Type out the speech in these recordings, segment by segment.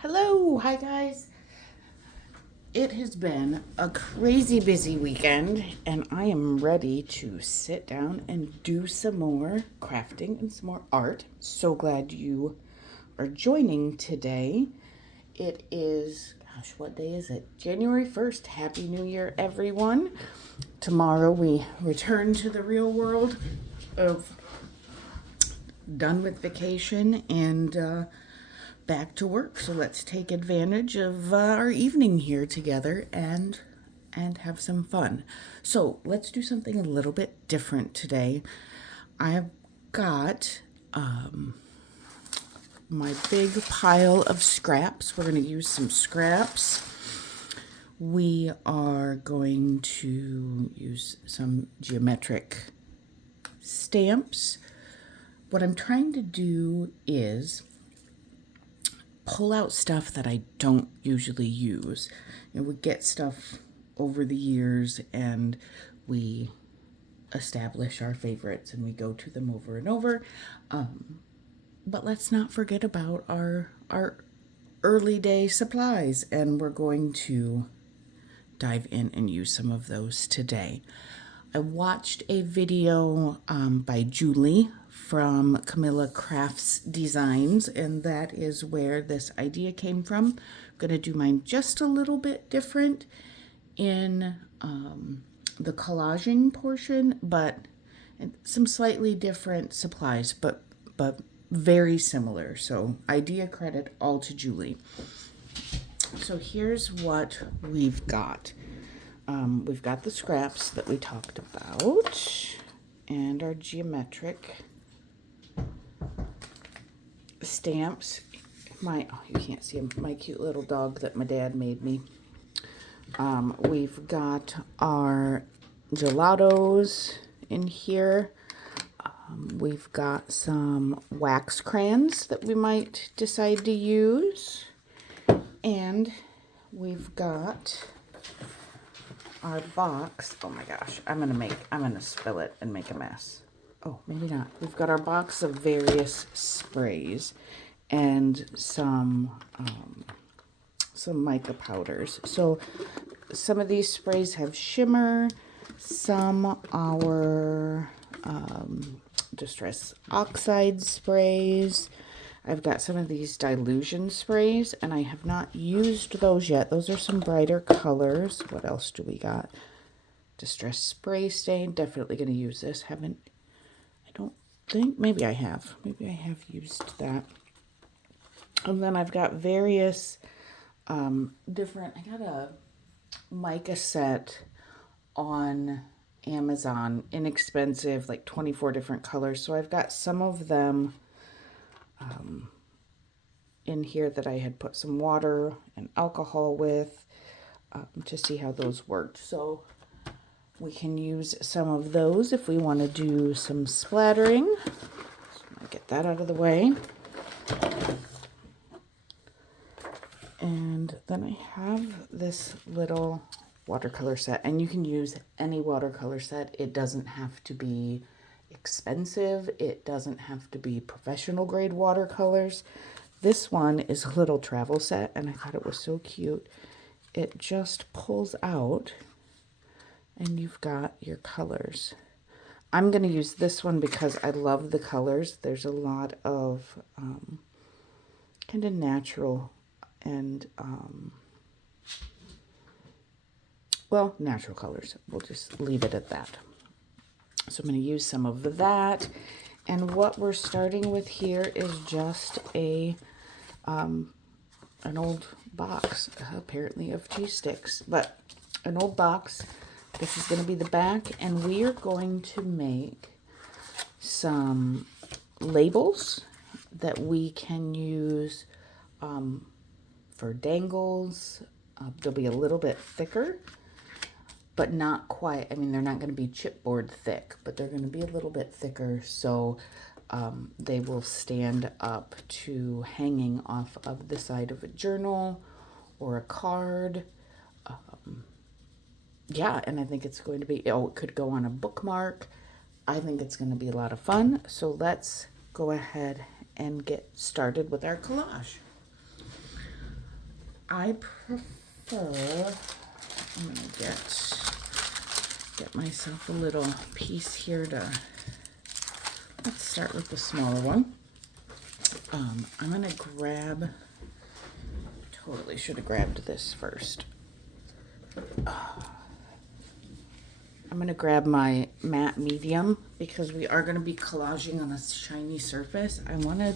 Hello, hi guys. It has been a crazy busy weekend, and I am ready to sit down and do some more crafting and some more art. So glad you are joining today. It is, gosh, what day is it? January 1st. Happy New Year, everyone. Tomorrow we return to the real world of done with vacation and back to work. So let's take advantage of our evening here together and have some fun. So let's do something a little bit different today. I have got my big pile of scraps. We're going to use some scraps. We are going to use some geometric stamps. What I'm trying to do is pull out stuff that I don't usually use. We get stuff over the years and we establish our favorites and we go to them over and over. But let's not forget about our early day supplies, and we're going to dive in and use some of those today. I watched a video by Julie from Camilla Crafts Designs, and that is where this idea came from. I'm going to do mine just a little bit different in the collaging portion, but some slightly different supplies, but very similar. So idea credit all to Julie. So here's what we've got. We've got the scraps that we talked about and our geometric stamps. You can't see him, my cute little dog that my dad made me. We've got our gelatos in here. We've got some wax crayons that we might decide to use. And we've got our box. Oh my gosh, I'm gonna spill it and make a mess. Oh, maybe not. We've got our box of various sprays and some mica powders. So some of these sprays have shimmer, some are distress oxide sprays. I've got some of these dilution sprays, and I have not used those yet. Those are some brighter colors. What else do we got? Distress spray stain. Definitely going to use this. I don't think, maybe I have. Maybe I have used that. And then I've got various different, I got a mica set on Amazon, inexpensive, like 24 different colors. So I've got some of them in here that I had put some water and alcohol with to see how those worked. So we can use some of those if we want to do some splattering. So I'll get that out of the way. And then I have this little watercolor set, and you can use any watercolor set. It doesn't have to be expensive. It doesn't have to be professional grade watercolors. This one is a little travel set, and I thought it was so cute. It just pulls out, and you've got your colors. I'm going to use this one because I love the colors. There's a lot of kind of natural and natural colors. We'll just leave it at that. So I'm going to use some of that. And what we're starting with here is just an old box, apparently, of cheese sticks. But an old box. This is going to be the back. And we are going to make some labels that we can use for dangles. They'll be a little bit thicker, but not quite. I mean, they're not going to be chipboard thick, but they're going to be a little bit thicker, so they will stand up to hanging off of the side of a journal or a card. Yeah, and I think it's going to be, it could go on a bookmark. I think it's going to be a lot of fun. So let's go ahead and get started with our collage. I prefer, I'm gonna get myself a little piece here to, let's start with the smaller one. I'm gonna grab, totally should have grabbed this first. I'm gonna grab my matte medium because we are gonna be collaging on a shiny surface. I wanna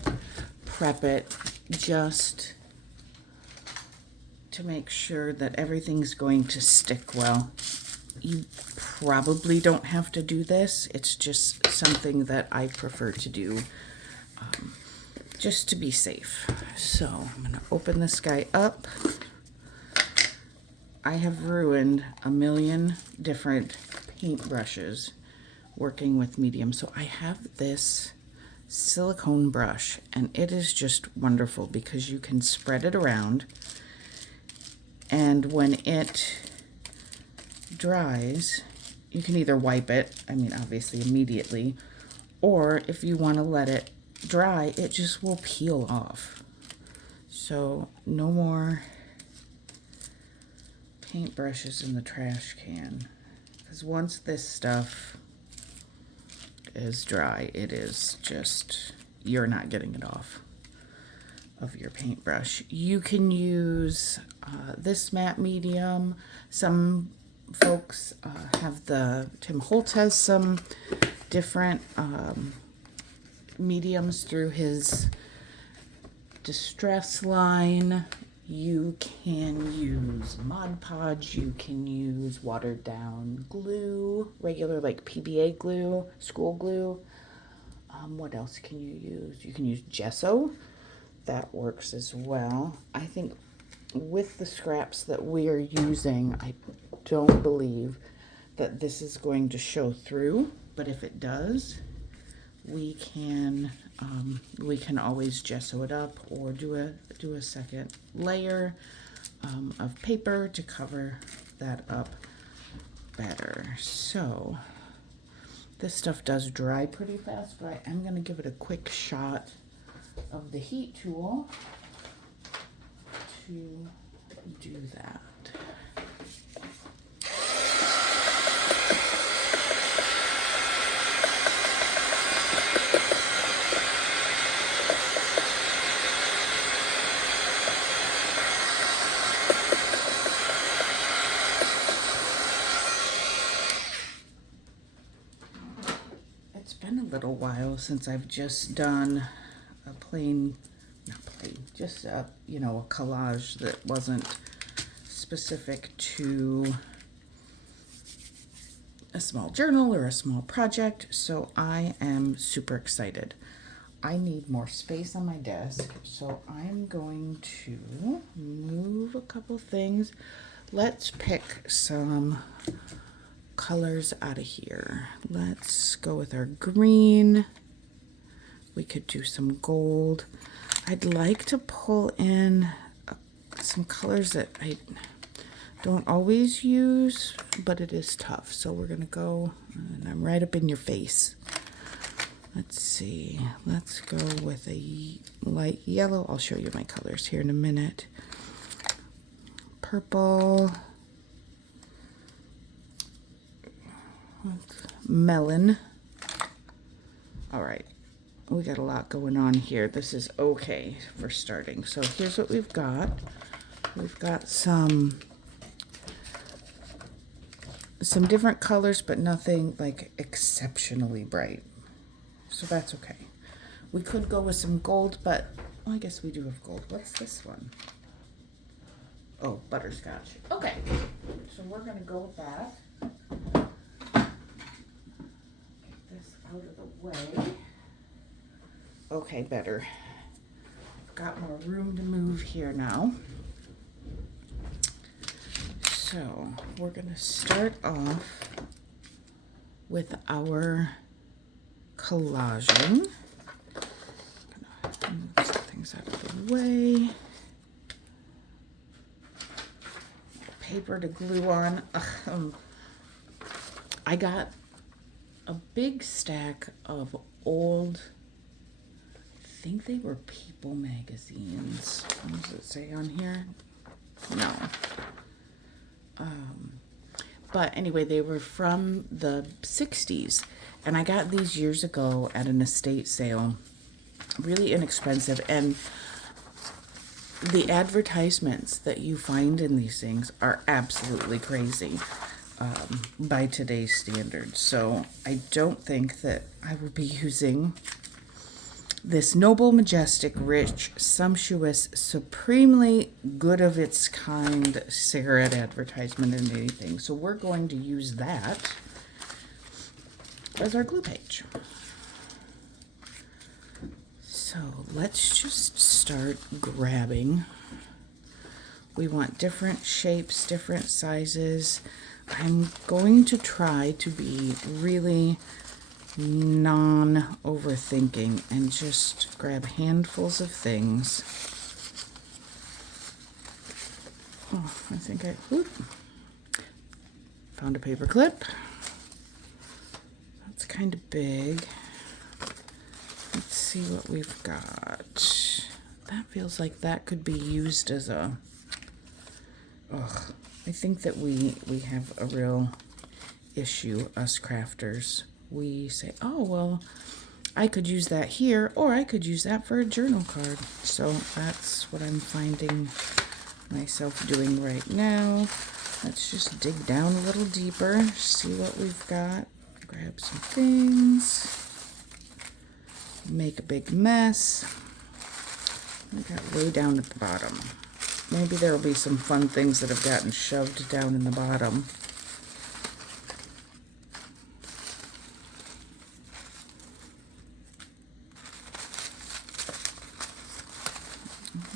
prep it just to make sure that everything's going to stick well. You probably don't have to do this. It's just something that I prefer to do just to be safe. So I'm gonna open this guy up. I have ruined a million different paintbrushes working with medium. So I have this silicone brush and it is just wonderful because you can spread it around, and when it dries, you can either wipe it, I mean obviously immediately, or if you want to let it dry, it just will peel off. So no more paintbrushes in the trash can, because once this stuff is dry, it is just, you're not getting it off of your paintbrush. You can use this matte medium. Some folks have Tim Holtz has some different mediums through his Distress line. You can use Mod Podge, you can use watered down glue, regular like PBA glue, school glue. What else can you use? You can use gesso. That works as well. I think with the scraps that we are using, I don't believe that this is going to show through, but if it does, we can always gesso it up or do a second layer of paper to cover that up better. So this stuff does dry pretty fast, but I am going to give it a quick shot of the heat tool to do that. It's been a little while since I've just done a just a collage that wasn't specific to a small journal or a small project, so I am super excited. I need more space on my desk, so I'm going to move a couple things. Let's pick some colors out of here. Let's go with our green. We could do some gold. I'd like to pull in some colors that I don't always use, but it is tough. So we're gonna go, and I'm right up in your face. Let's see, let's go with a light yellow. I'll show you my colors here in a minute. Purple, melon. All right, we got a lot going on here. This is okay for starting. So here's what we've got. We've got some different colors, but nothing like exceptionally bright. So that's okay. We could go with some gold, but well, I guess we do have gold. What's this one? Oh, butterscotch. Okay, so we're gonna go with that. Get this out of the way. Okay, better. I've got more room to move here now. So we're gonna start off with our collaging. Gonna move some things out of the way. Paper to glue on. I got a big stack of old, I think they were People magazines. What does it say on here? No. But anyway, they were from the 60s. And I got these years ago at an estate sale. Really inexpensive. And the advertisements that you find in these things are absolutely crazy by today's standards. So I don't think that I will be using this noble, majestic, rich, sumptuous, supremely good of its kind cigarette advertisement in anything. So we're going to use that as our glue page. So let's just start grabbing. We want different shapes, different sizes. I'm going to try to be really non-overthinking and just grab handfuls of things. Oh, I think I found a paper clip. That's kind of big. Let's see what we've got. That feels like that could be used as a... Ugh. I think that we have a real issue, us crafters. We say, oh, well, I could use that here, or I could use that for a journal card. So that's what I'm finding myself doing right now. Let's just dig down a little deeper, see what we've got, grab some things, make a big mess. We got way down at the bottom. Maybe there will be some fun things that have gotten shoved down in the bottom.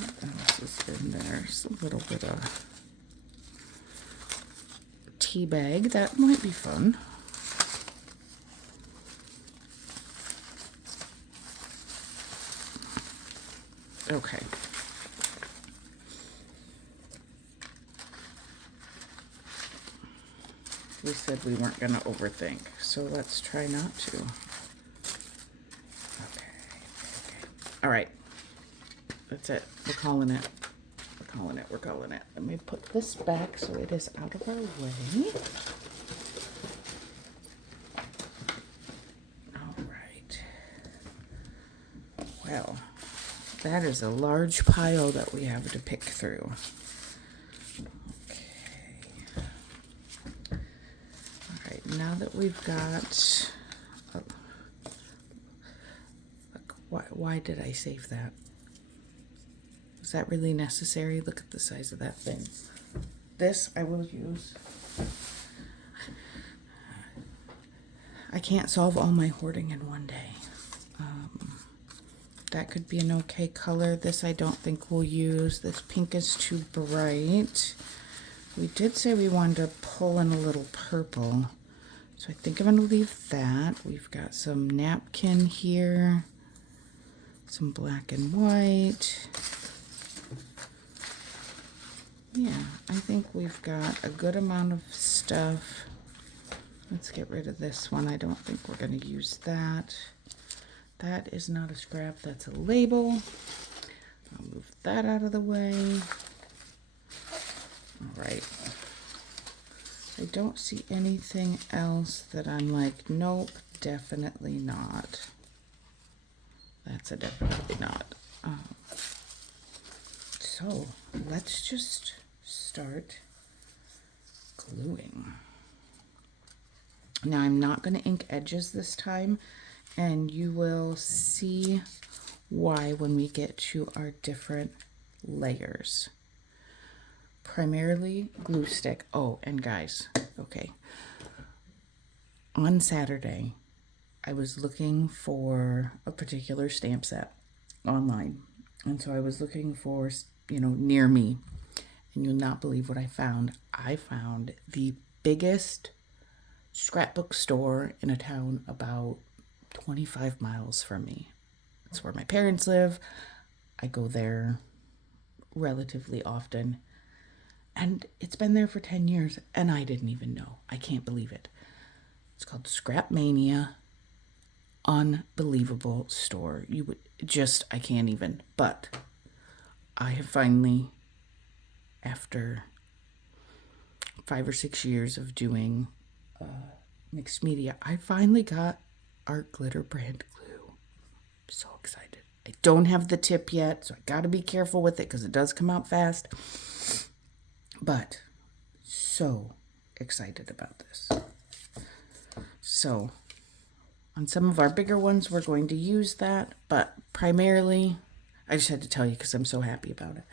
What else is in there? Just a little bit of tea bag. That might be fun. Okay. We said we weren't going to overthink, so let's try not to. Okay. All right. That's it. We're calling it. We're calling it. We're calling it. Let me put this back so it is out of our way. All right. Well, that is a large pile that we have to pick through. Now that we've got, why did I save that? Is that really necessary? Look at the size of that thing. This I will use. I can't solve all my hoarding in one day. That could be an okay color. This I don't think we'll use. This pink is too bright. We did say we wanted to pull in a little purple. So I think I'm going to leave that. We've got some napkin here, some black and white. Yeah, I think we've got a good amount of stuff. Let's get rid of this one. I don't think we're going to use that. That is not a scrap, that's a label. I'll move that out of the way. All right. I don't see anything else that I'm like, nope, definitely not. That's a definitely not. So let's just start gluing. Now I'm not going to ink edges this time, and you will see why when we get to our different layers. Primarily glue stick. Oh, and guys, okay. On Saturday, I was looking for a particular stamp set online. And so I was looking for, near me. And you'll not believe what I found. I found the biggest scrapbook store in a town about 25 miles from me. That's where my parents live. I go there relatively often. And it's been there for 10 years, and I didn't even know. I can't believe it. It's called Scrap Mania. Unbelievable store. You would just, I can't even. But I have finally after 5 or 6 years of doing mixed media, I finally got art glitter brand glue. I'm so excited. I don't have the tip yet, so I got to be careful with it because it does come out fast. But so excited about this. So on some of our bigger ones, we're going to use that, but primarily, I just had to tell you because I'm so happy about it.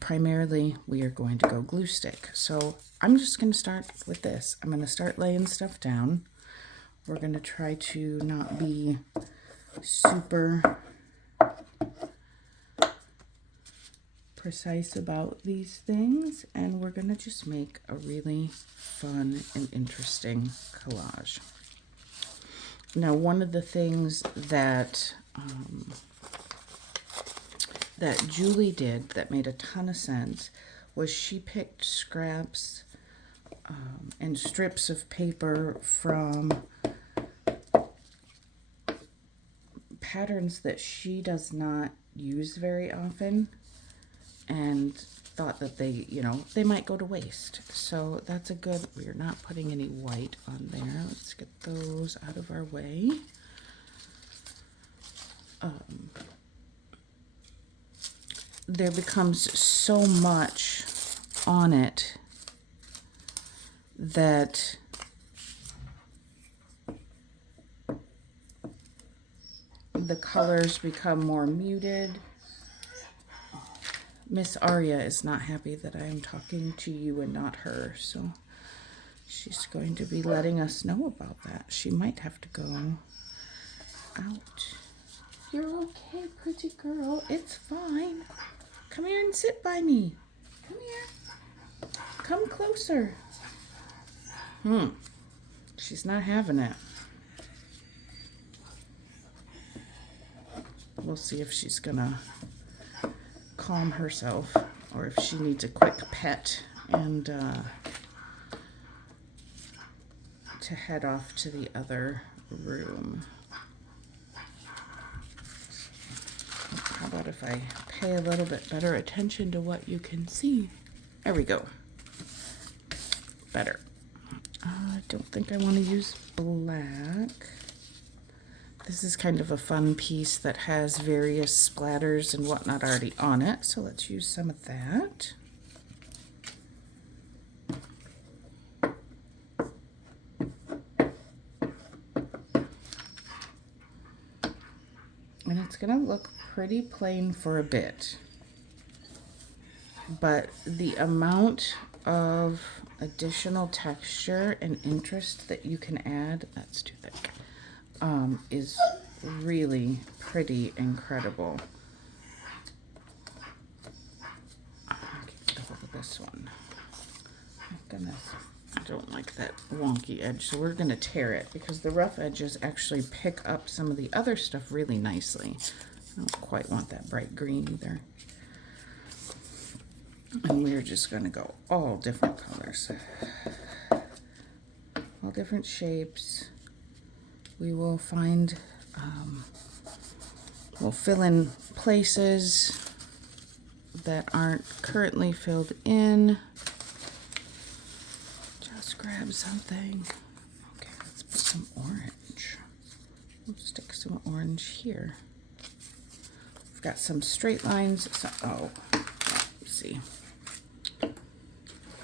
Primarily, we are going to go glue stick. So I'm just going to start with this. I'm going to start laying stuff down. We're going to try to not be super precise about these things, and we're going to just make a really fun and interesting collage. Now, one of the things that that Julie did that made a ton of sense was she picked scraps and strips of paper from patterns that she does not use very often, and thought that they, they might go to waste. So that's a good, we're not putting any white on there. Let's get those out of our way. There becomes so much on it that the colors become more muted. Miss Aria is not happy that I am talking to you and not her, so she's going to be letting us know about that. She might have to go out. You're okay, pretty girl. It's fine. Come here and sit by me. Come here. Come closer. She's not having it. We'll see if she's gonna calm herself or if she needs a quick pet and to head off to the other room. How about if I pay a little bit better attention to what you can see? There we go. Better. I don't think I want to use black. This is kind of a fun piece that has various splatters and whatnot already on it, so let's use some of that. And it's going to look pretty plain for a bit, but the amount of additional texture and interest that you can add, that's too thick, is really pretty incredible. Get hold of this one. Oh goodness, I don't like that wonky edge, so we're going to tear it because the rough edges actually pick up some of the other stuff really nicely. I don't quite want that bright green either. And we're just going to go all different colors, all different shapes. We will find, we'll fill in places that aren't currently filled in. Just grab something. Okay, let's put some orange. We'll stick some orange here. I've got some straight lines. Let's see.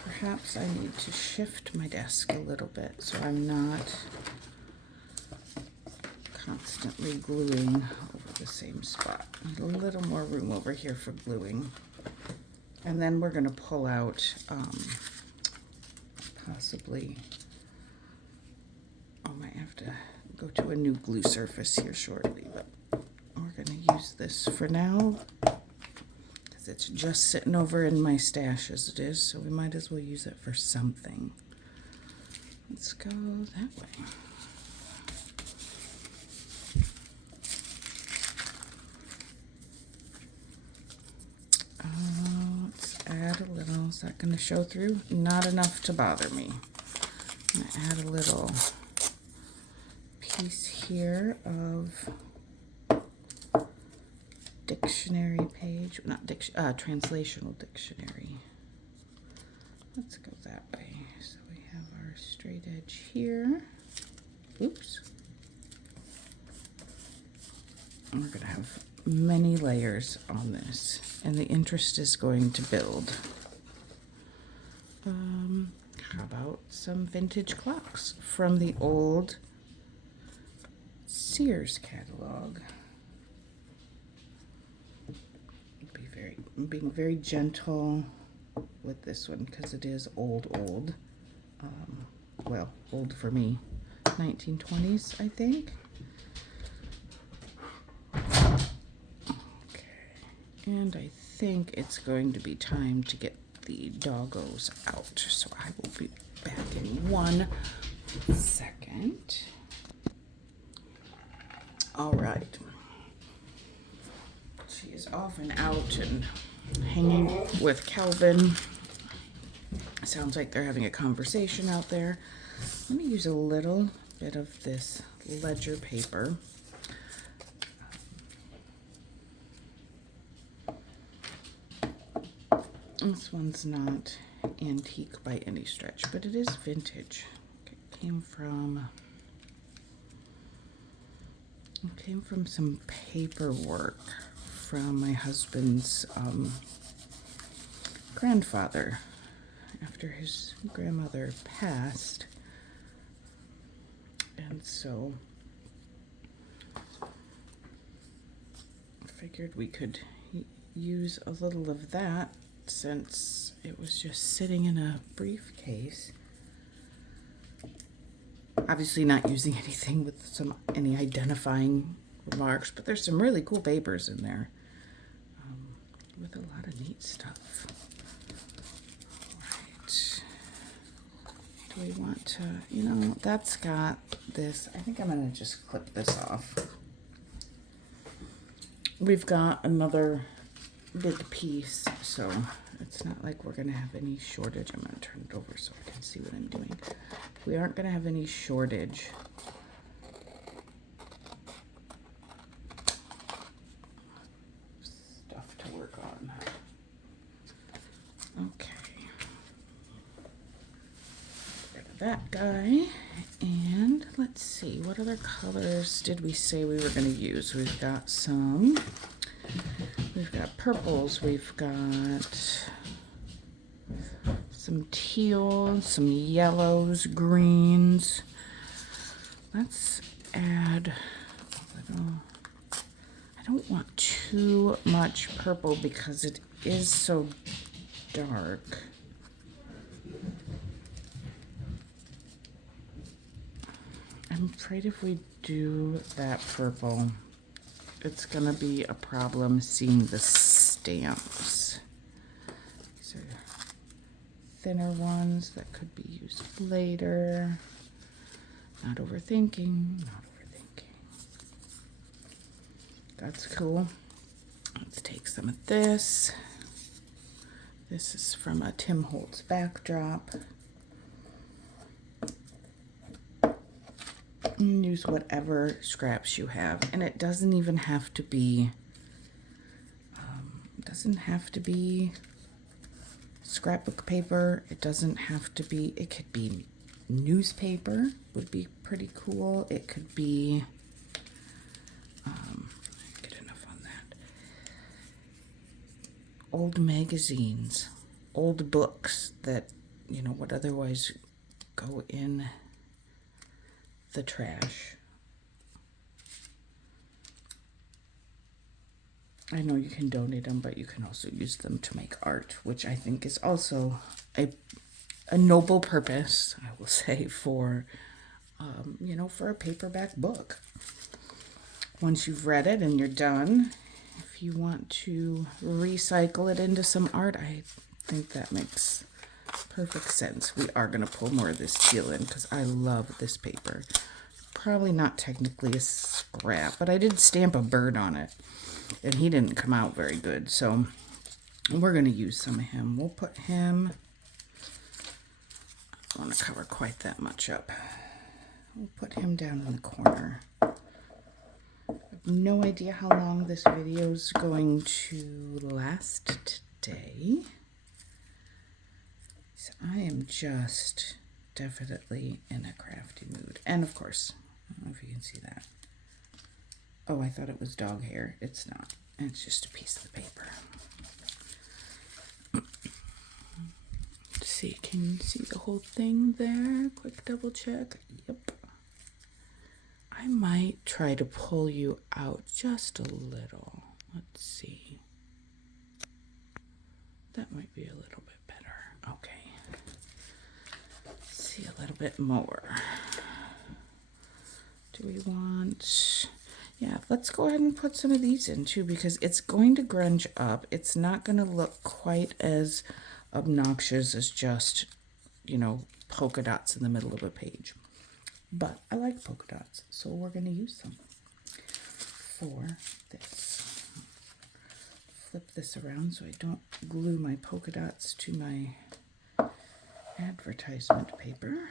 Perhaps I need to shift my desk a little bit so I'm not constantly gluing over the same spot. Need a little more room over here for gluing. And then we're going to pull out possibly, I might have to go to a new glue surface here shortly, but we're going to use this for now because it's just sitting over in my stash as it is, so we might as well use it for something. Let's go that way. Let's add a little. Is that going to show through? Not enough to bother me. I'm going to add a little piece here of dictionary page, not translational dictionary. Let's go that way. So we have our straight edge here. Oops. And we're going to have many layers on this, and the interest is going to build. How about some vintage clocks from the old Sears catalog? I'm being very gentle with this one because it is old. Well, old for me. 1920s, I think. Okay. And I think it's going to be time to get the doggos out. So I will be back in 1 second. All right. She is off and out and hanging with Calvin. Sounds like they're having a conversation out there. Let me use a little bit of this ledger paper. This one's not antique by any stretch, but it is vintage. It came from some paperwork from my husband's grandfather after his grandmother passed. And so I figured we could use a little of that since it was just sitting in a briefcase. Obviously not using anything with any identifying remarks, but there's some really cool papers in there with a lot of neat stuff. All right. Do we want to, that's got this. I think I'm going to just clip this off. We've got another big piece, so it's not like we're going to have any shortage. I'm going to turn it over so I can see what I'm doing. We aren't going to have any shortage. Stuff to work on. Okay. Get rid of that guy. And let's see, what other colors did we say we were going to use? We've got purples, we've got some teal, some yellows, greens. Let's add a little, I don't want too much purple because it is so dark. I'm afraid if we do that purple, it's gonna be a problem seeing the stamps. These are thinner ones that could be used later. Not overthinking. That's cool. Let's take some of this. This is from a Tim Holtz backdrop. Use whatever scraps you have, and it doesn't even have to be scrapbook paper. It doesn't have to be, it could be newspaper, would be pretty cool. It could be get enough on that. Old magazines, old books that would otherwise go in the trash. I know you can donate them, but you can also use them to make art, which I think is also a noble purpose, I will say, for for a paperback book. Once you've read it and you're done, if you want to recycle it into some art, I think that makes perfect sense. We are going to pull more of this teal in because I love this paper. Probably not technically a scrap, but I did stamp a bird on it, and he didn't come out very good, so we're going to use some of him. We'll put him, I don't want to cover quite that much up. We'll put him down in the corner. no idea how long this video is going to last today. So I am just definitely in a crafty mood. And of course, I don't know if you can see that. Oh, I thought it was dog hair. It's not. It's just a piece of the paper. Let's see, can you see the whole thing there? Quick double check. Yep. I might try to pull you out just a little. Let's see. That might be a little bit better. Okay. Let's see a little bit more. Do we want... Yeah, let's go ahead and put some of these in too, because it's going to grunge up. It's not going to look quite as obnoxious as just, you know, polka dots in the middle of a page. But I like polka dots, so we're going to use them for this. Flip this around so I don't glue my polka dots to my advertisement paper.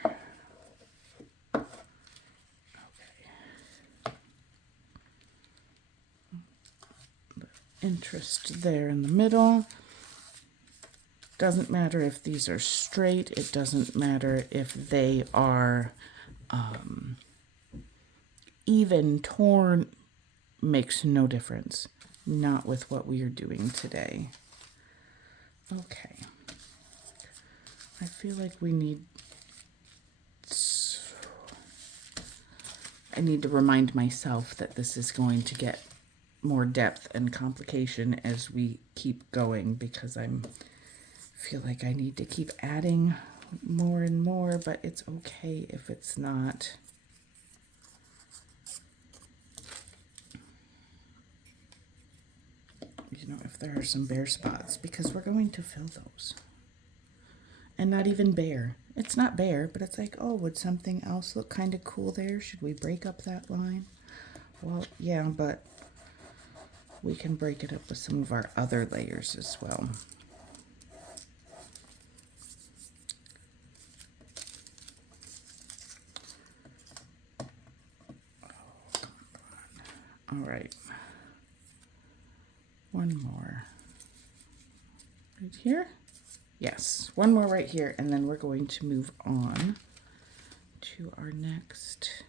Interest there in the middle. Doesn't matter if these are straight. It doesn't matter if they are even torn. Makes no difference. Not with what we are doing today. Okay. I feel like we need... I need to remind myself that this is going to get more depth and complication as we keep going, because I feel like I need to keep adding more and more, but it's okay if it's not. You know, if there are some bare spots, because we're going to fill those. And not even bare. It's not bare, but it's like, oh, would something else look kind of cool there? Should we break up that line? Well, yeah, but we can break it up with some of our other layers as well. Oh, come on. All right. One more. Right here? Yes, one more right here, and then we're going to move on to our next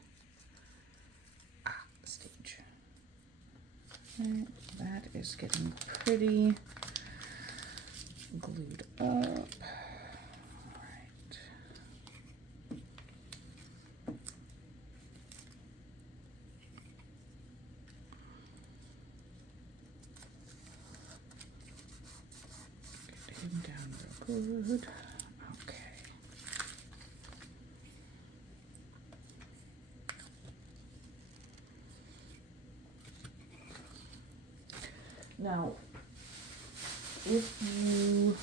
stage. Okay, that is getting pretty glued up. All right. Get him down real good. Okay. Now, if you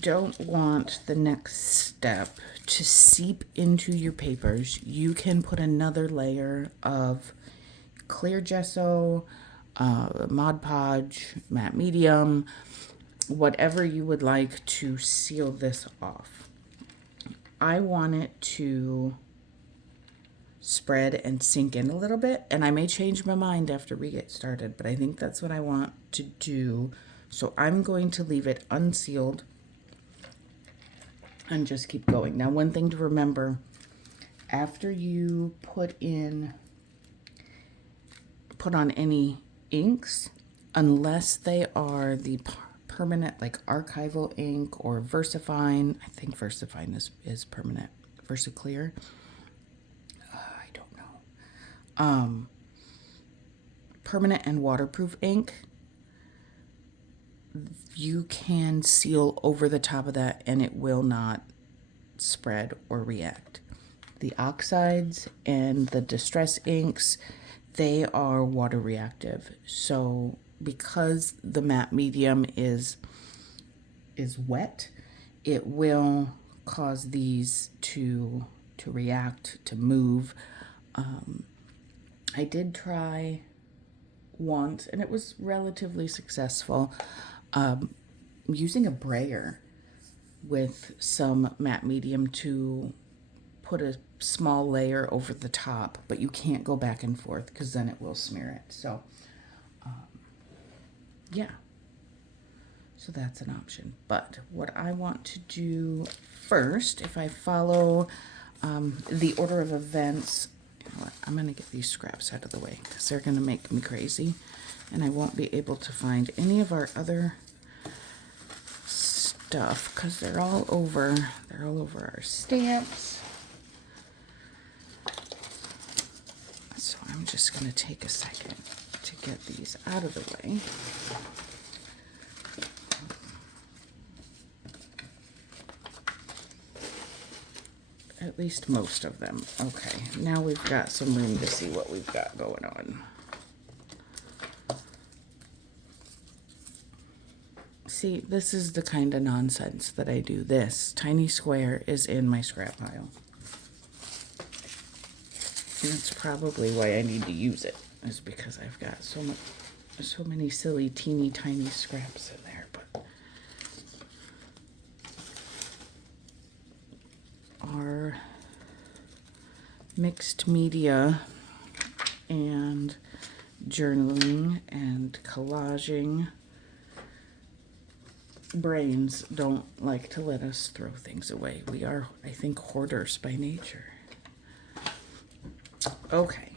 don't want the next step to seep into your papers, you can put another layer of clear gesso, Mod Podge, matte medium, whatever you would like to seal this off. I want it to spread and sink in a little bit, and I may change my mind after we get started, but I think that's what I want to do. So I'm going to leave it unsealed and just keep going. Now, one thing to remember, after you put on any inks, unless they are the permanent, like archival ink or VersaFine. I think VersaFine is permanent. VersaClear. I don't know. Permanent and waterproof ink. You can seal over the top of that and it will not spread or react. The oxides and the distress inks, they are water reactive. So because the matte medium is wet, it will cause these to react, to move. I did try once, and it was relatively successful, using a brayer with some matte medium to put a small layer over the top, but you can't go back and forth because then it will smear it. So, yeah. So that's an option. But what I want to do first, if I follow the order of events, you know what, I'm going to get these scraps out of the way because they're going to make me crazy. And I won't be able to find any of our other stuff because they're all over our stamps. So I'm just going to take a second to get these out of the way. At least most of them. Okay, now we've got some room to see what we've got going on. See, this is the kind of nonsense that I do. This tiny square is in my scrap pile. And that's probably why I need to use it, is because I've got so many silly, teeny, tiny scraps in there. But our mixed media and journaling and collaging brains don't like to let us throw things away. We are, I think, hoarders by nature. Okay,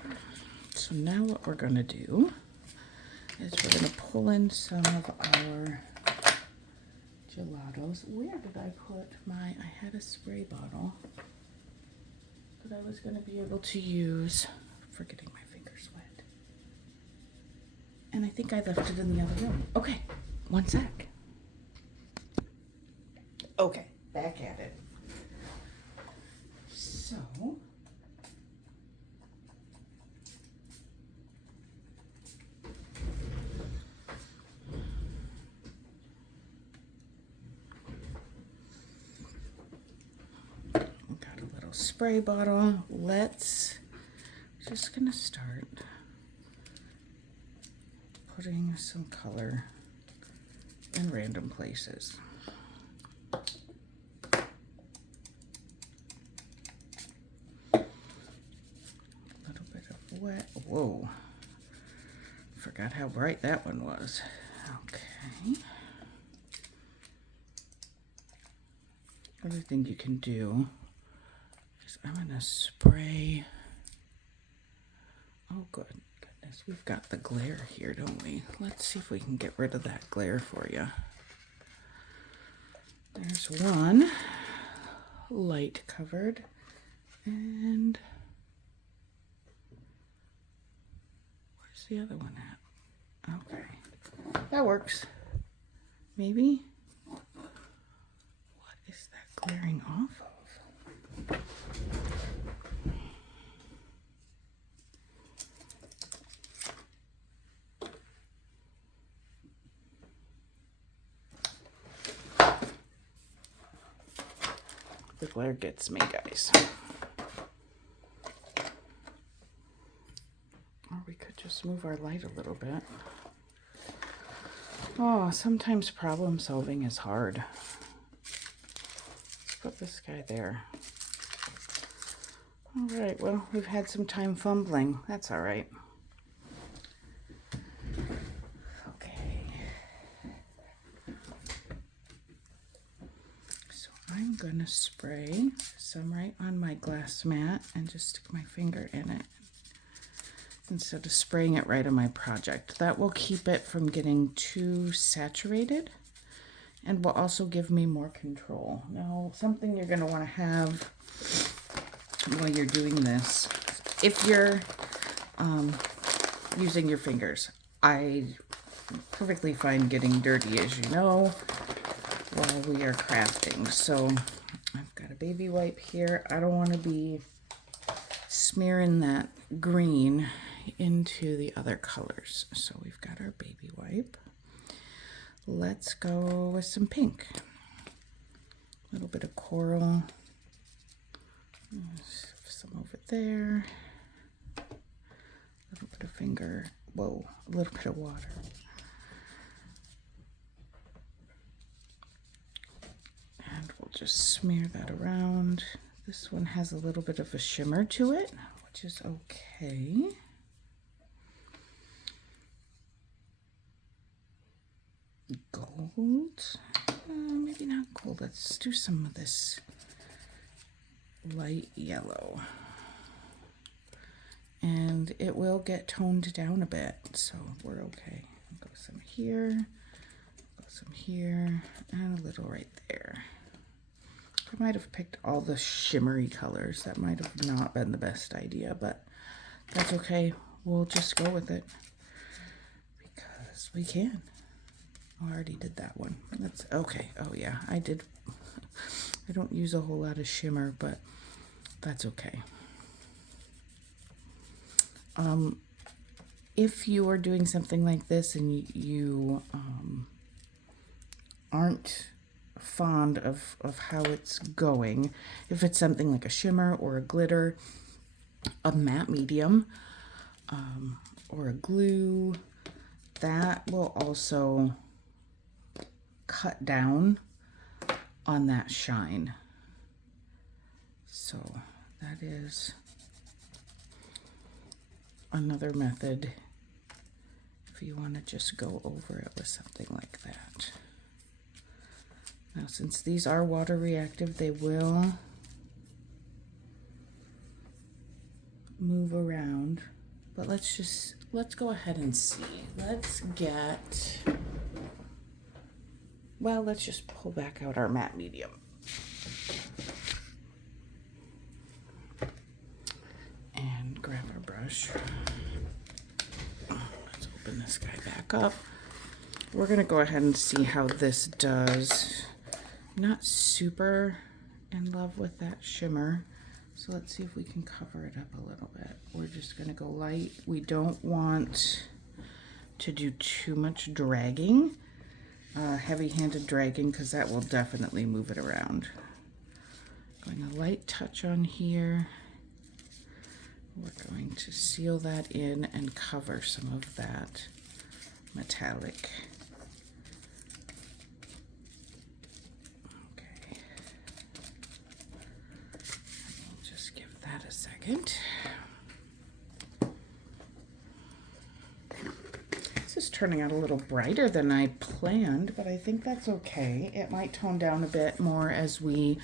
so now what we're going to do is we're going to pull in some of our gelatos. Where did I put I had a spray bottle that I was going to be able to use. Forgetting my fingers wet. And I think I left it in the other room. Okay, one sec. Okay, back at it. So, got a little spray bottle. Just gonna start putting some color in random places. Wet. Whoa. Forgot how bright that one was. Okay. Other thing you can do is I'm going to spray. Oh, goodness. We've got the glare here, don't we? Let's see if we can get rid of that glare for you. There's one light covered and the other one at? Okay, that works. Maybe. What is that glaring off of? The glare gets me, guys. Or we could just move our light a little bit. Oh, sometimes problem solving is hard. Let's put this guy there. All right, well, we've had some time fumbling. That's all right. Okay. So I'm gonna spray some right on my glass mat and just stick my finger in it instead of spraying it right on my project. That will keep it from getting too saturated and will also give me more control. Now, something you're going to want to have while you're doing this, if you're using your fingers, I'm perfectly fine getting dirty, as you know, while we are crafting. So I've got a baby wipe here. I don't want to be smearing that green into the other colors. So we've got our baby wipe. Let's go with some pink. A little bit of coral. Some over there. A little bit of finger. Whoa, a little bit of water. And we'll just smear that around. This one has a little bit of a shimmer to it, which is okay. Gold, maybe not gold. Let's do some of this light yellow. And it will get toned down a bit, so we're okay. Go some here, go some here, and a little right there. I might have picked all the shimmery colors. That might have not been the best idea, but that's okay. We'll just go with it because we can. Oh, I already did that one. That's okay. Oh yeah, I did. I don't use a whole lot of shimmer, but that's okay. If you are doing something like this and you aren't fond of how it's going, if it's something like a shimmer or a glitter, a matte medium, or a glue, that will also cut down on that shine. So that is another method if you want to just go over it with something like that. Now, since these are water reactive, they will move around, but let's go ahead and see. Let's just pull back out our matte medium. And grab our brush. Let's open this guy back up. We're gonna go ahead and see how this does. Not super in love with that shimmer, so let's see if we can cover it up a little bit. We're just gonna go light. We don't want to do too much dragging, heavy-handed dragging, because that will definitely move it around. Going a light touch on here. We're going to seal that in and cover some of that metallic. Okay. We'll just give that a second. This is turning out a little brighter than I planned, but I think that's okay. It might tone down a bit more as we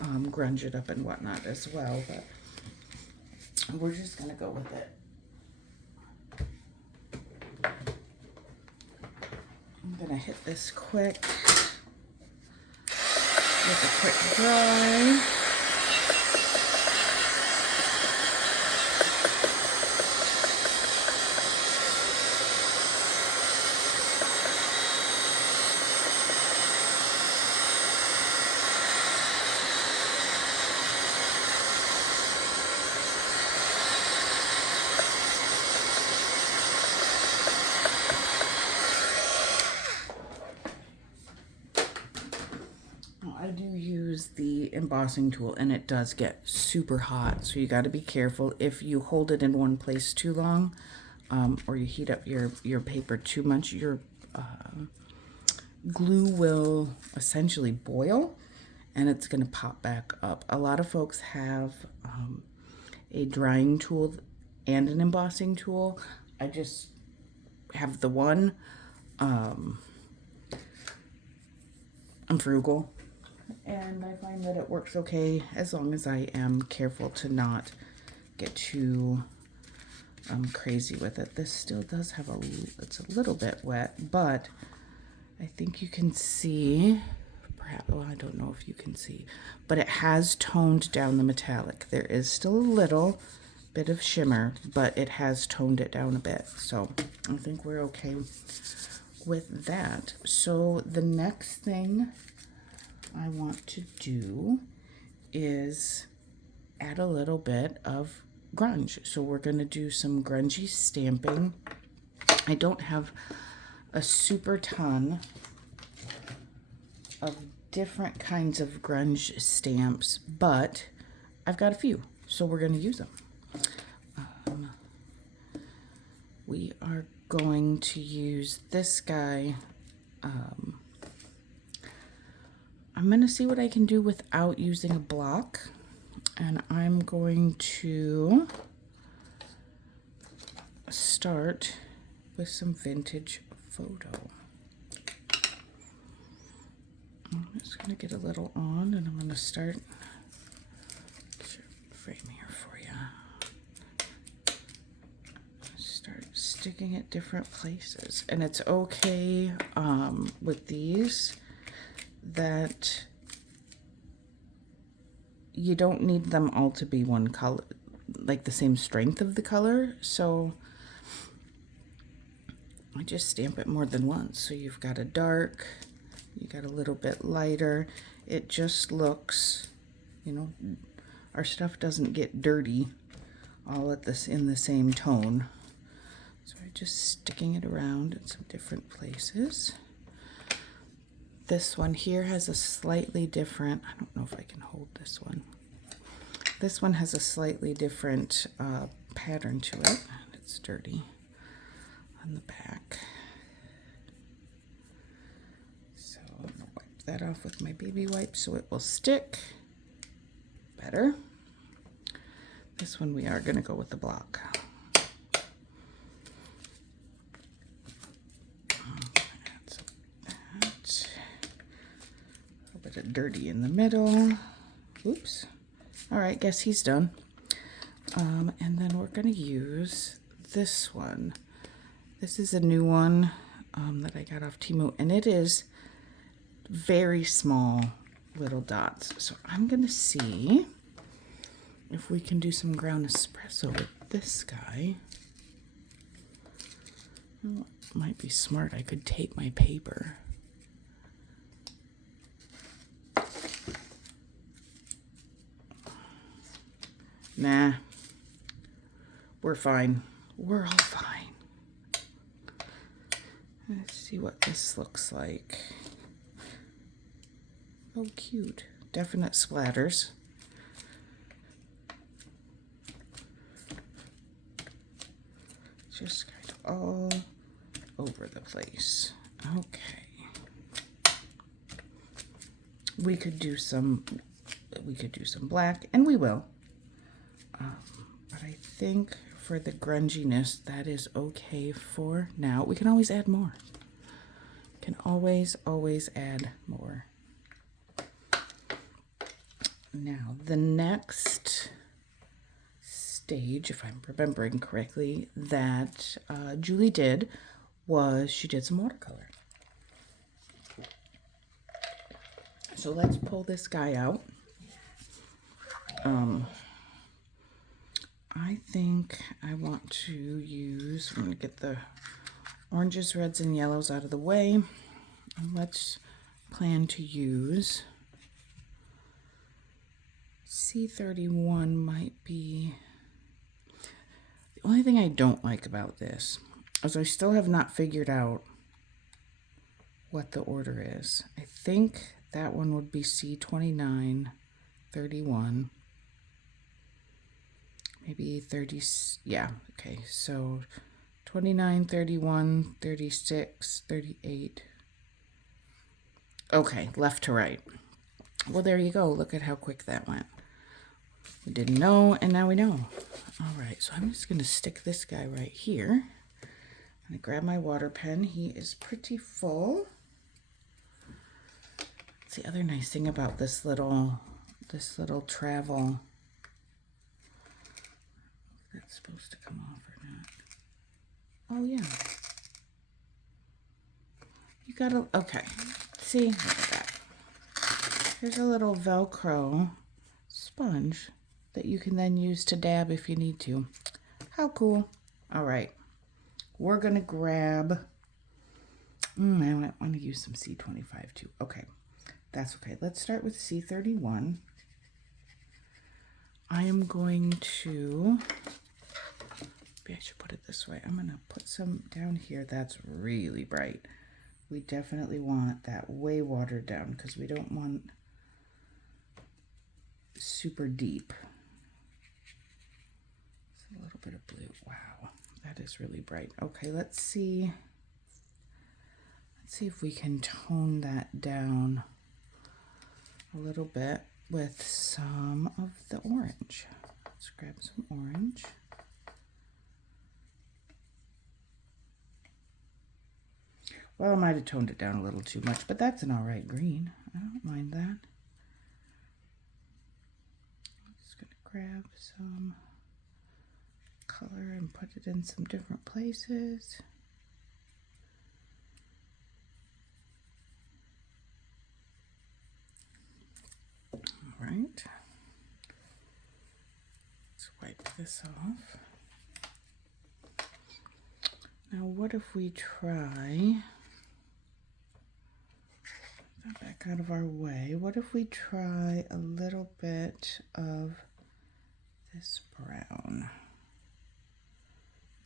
grunge it up and whatnot as well, but we're just gonna go with it. I'm gonna hit this quick with a quick dry. I do use the embossing tool and it does get super hot, so you got to be careful. If you hold it in one place too long, or you heat up your paper too much, your glue will essentially boil and it's going to pop back up. A lot of folks have a drying tool and an embossing tool. I just have the one. I'm frugal, and I find that it works okay as long as I am careful to not get too crazy with it. This still does have it's a little bit wet, but I think you can see, perhaps, well, I don't know if you can see, but it has toned down the metallic. There is still a little bit of shimmer, but it has toned it down a bit. So I think we're okay with that. So the next thing I want to do is add a little bit of grunge. So we're going to do some grungy stamping. I don't have a super ton of different kinds of grunge stamps, but I've got a few, so we're going to use them. We are going to use this guy. I'm going to see what I can do without using a block. And I'm going to start with some vintage photo. I'm just going to get a little on, and I'm going to start frame here for you. Start sticking at different places, and it's okay with these that you don't need them all to be one color, like the same strength of the color. So I just stamp it more than once. So you've got a dark, you got a little bit lighter. It just looks, you know, our stuff doesn't get dirty all at this in the same tone. So I'm just sticking it around in some different places. This one here has a slightly different, I don't know if I can hold this one. This one has a slightly different pattern to it. It's dirty on the back. So I'm going to wipe that off with my baby wipe so it will stick better. This one we are going to go with the block. Dirty in the middle. Oops. All right, guess he's done. And then we're going to use this one. This is a new one that I got off Temu, and it is very small little dots. So I'm going to see if we can do some ground espresso with this guy. Oh, it might be smart. I could tape my paper. Nah, we're fine. We're all fine. Let's see what this looks like. Oh, cute. Definite splatters. Just kind of all over the place. Okay. We could do some black, and we will. But I think for the grunginess, that is okay for now. We can always add more. Can always add more. Now, the next stage, if I'm remembering correctly, that Julie did was she did some watercolor. So let's pull this guy out. I think I want to use, I'm going to get the oranges, reds, and yellows out of the way. And let's plan to use C31 might be, the only thing I don't like about this is I still have not figured out what the order is. I think that one would be C29, 31. Maybe 30, yeah, okay, so 29, 31, 36, 38. Okay, left to right. Well, there you go. Look at how quick that went. We didn't know, and now we know. All right, so I'm just going to stick this guy right here. I'm going to grab my water pen. He is pretty full. That's the other nice thing about this little travel. That's supposed to come off or not. Oh, yeah. You gotta, okay. See, look at that. Here's a little Velcro sponge that you can then use to dab if you need to. How cool. All right. We're going to grab, I might want to use some C25 too. Okay. That's okay. Let's start with C31. I am going to, maybe I should put it this way. I'm going to put some down here that's really bright. We definitely want that way watered down because we don't want super deep. It's a little bit of blue. Wow, that is really bright. Okay, let's see. Let's see if we can tone that down a little bit. with some of the orange. Let's grab some orange. Well, I might have toned it down a little too much, but that's an all right green. I don't mind that. I'm just going to grab some color and put it in some different places. All right. Let's wipe this off. Now, what if we try... back out of our way. What if we try a little bit of this brown?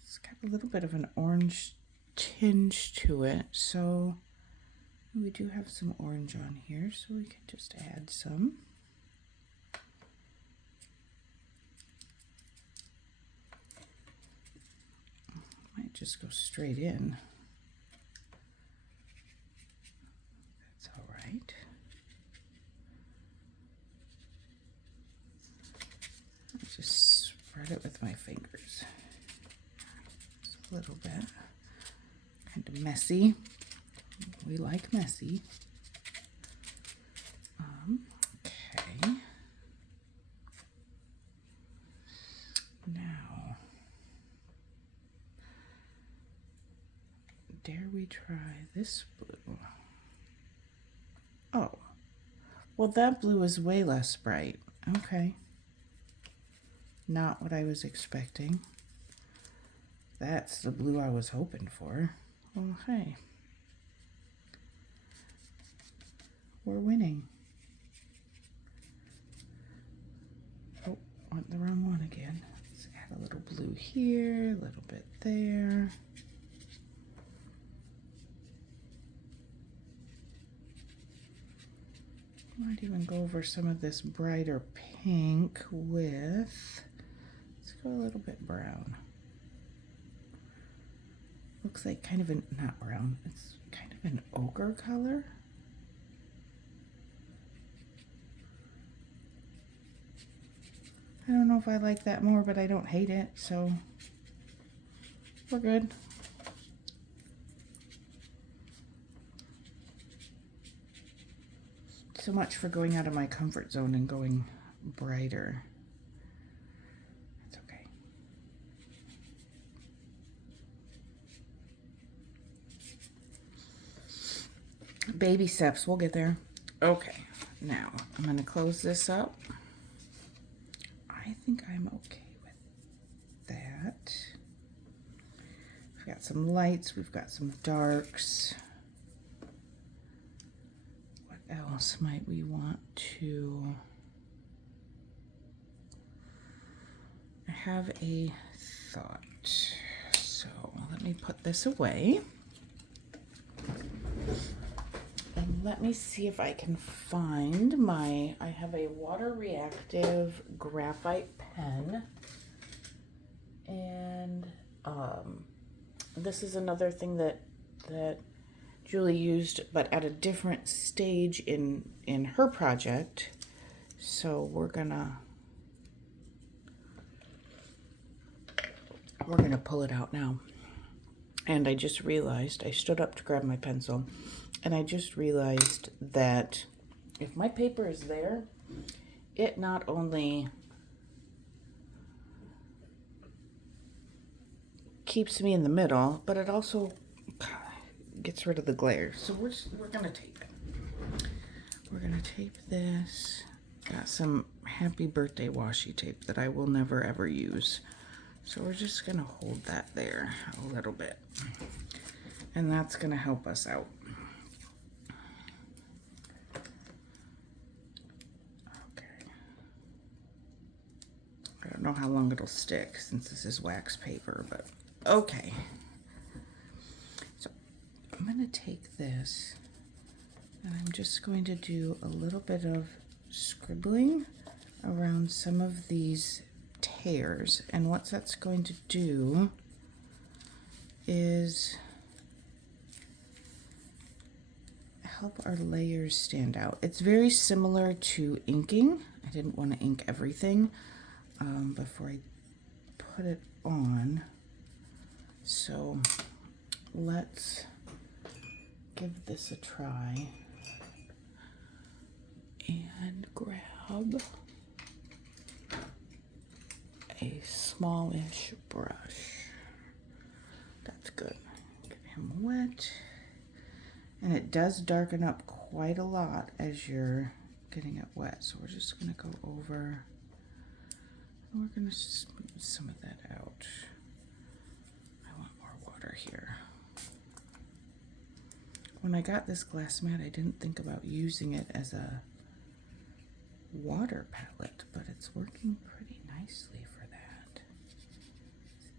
It's got a little bit of an orange tinge to it, so we do have some orange on here, so we can just add some. Might just go straight in. Just spread it with my fingers. Just a little bit. Kind of messy. We like messy. Okay. Now, dare we try this blue? Oh, well, that blue is way less bright. Okay. Not what I was expecting. That's the blue I was hoping for. Well, hey. We're winning. Oh, went the wrong one again. Let's add a little blue here, a little bit there. Might even go over some of this brighter pink with... Let's go a little bit brown. Looks like kind of an, not brown, it's kind of an ochre color. I don't know if I like that more, but I don't hate it, so we're good. So much for going out of my comfort zone and going brighter. It's okay. Baby steps, we'll get there. Okay, now I'm going to close this up. I think I'm okay with that. We've got some lights, we've got some darks. What else might we want to... I have a thought. So let me put this away. And let me see if I can find my, I have a water reactive graphite pen. And this is another thing that Julie used, but at a different stage in her project. So we're gonna pull it out now. And I just realized, I stood up to grab my pencil, and I just realized that if my paper is there, it not only keeps me in the middle, but it also gets rid of the glare. So we're gonna tape it. We're gonna tape this. Got some happy birthday washi tape that I will never ever use. So we're just gonna hold that there a little bit. And that's gonna help us out. Okay. I don't know how long it'll stick since this is wax paper, but okay. So I'm gonna take this and I'm just going to do a little bit of scribbling around some of these tears, and what that's going to do is help our layers stand out. It's very similar to inking. I didn't want to ink everything before I put it on. So let's give this a try and grab a smallish brush. That's good. Get him wet. And it does darken up quite a lot as you're getting it wet. So we're just going to go over, and we're going to smooth some of that out. I want more water here. When I got this glass mat, I didn't think about using it as a water palette, but it's working pretty nicely for that.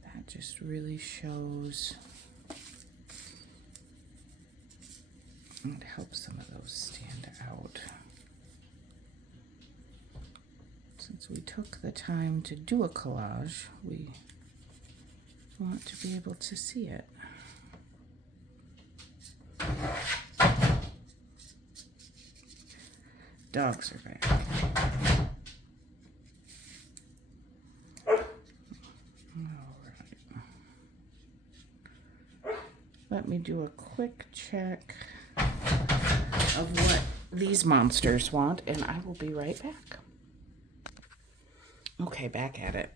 That just really shows and helps some of those stand out. Since we took the time to do a collage, we want to be able to see it. Dogs are back. Alright. Let me do a quick check of what these monsters want, and I will be right back. Okay, back at it.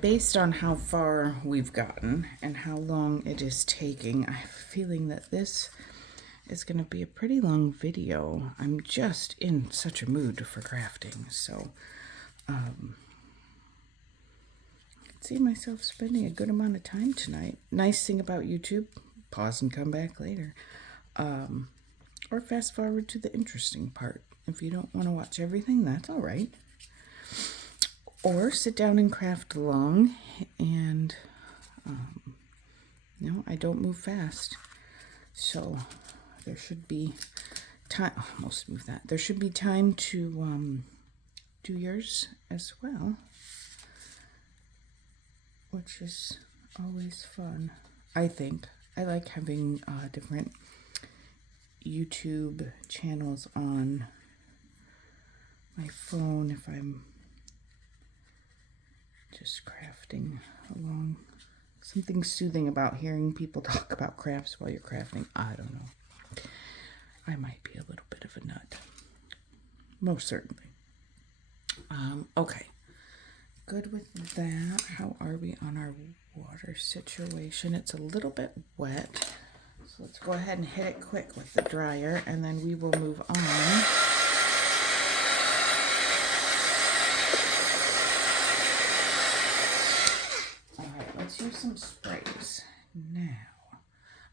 Based on how far we've gotten and how long it is taking, I have a feeling that this is going to be a pretty long video. I'm just in such a mood for crafting, so I can see myself spending a good amount of time tonight. Nice thing about YouTube, pause and come back later. Or fast forward to the interesting part. If you don't want to watch everything, that's all right. Or sit down and craft along, and I don't move fast, so there should be time. Almost move that. There should be time to do yours as well, which is always fun. I think I like having different YouTube channels on my phone if I'm just crafting along. Something soothing about hearing people talk about crafts while you're crafting. I don't know. I might be a little bit of a nut. Most certainly. Okay. Good with that. How are we on our water situation? It's a little bit wet. So let's go ahead and hit it quick with the dryer, and then we will move on. Let's use some sprays now.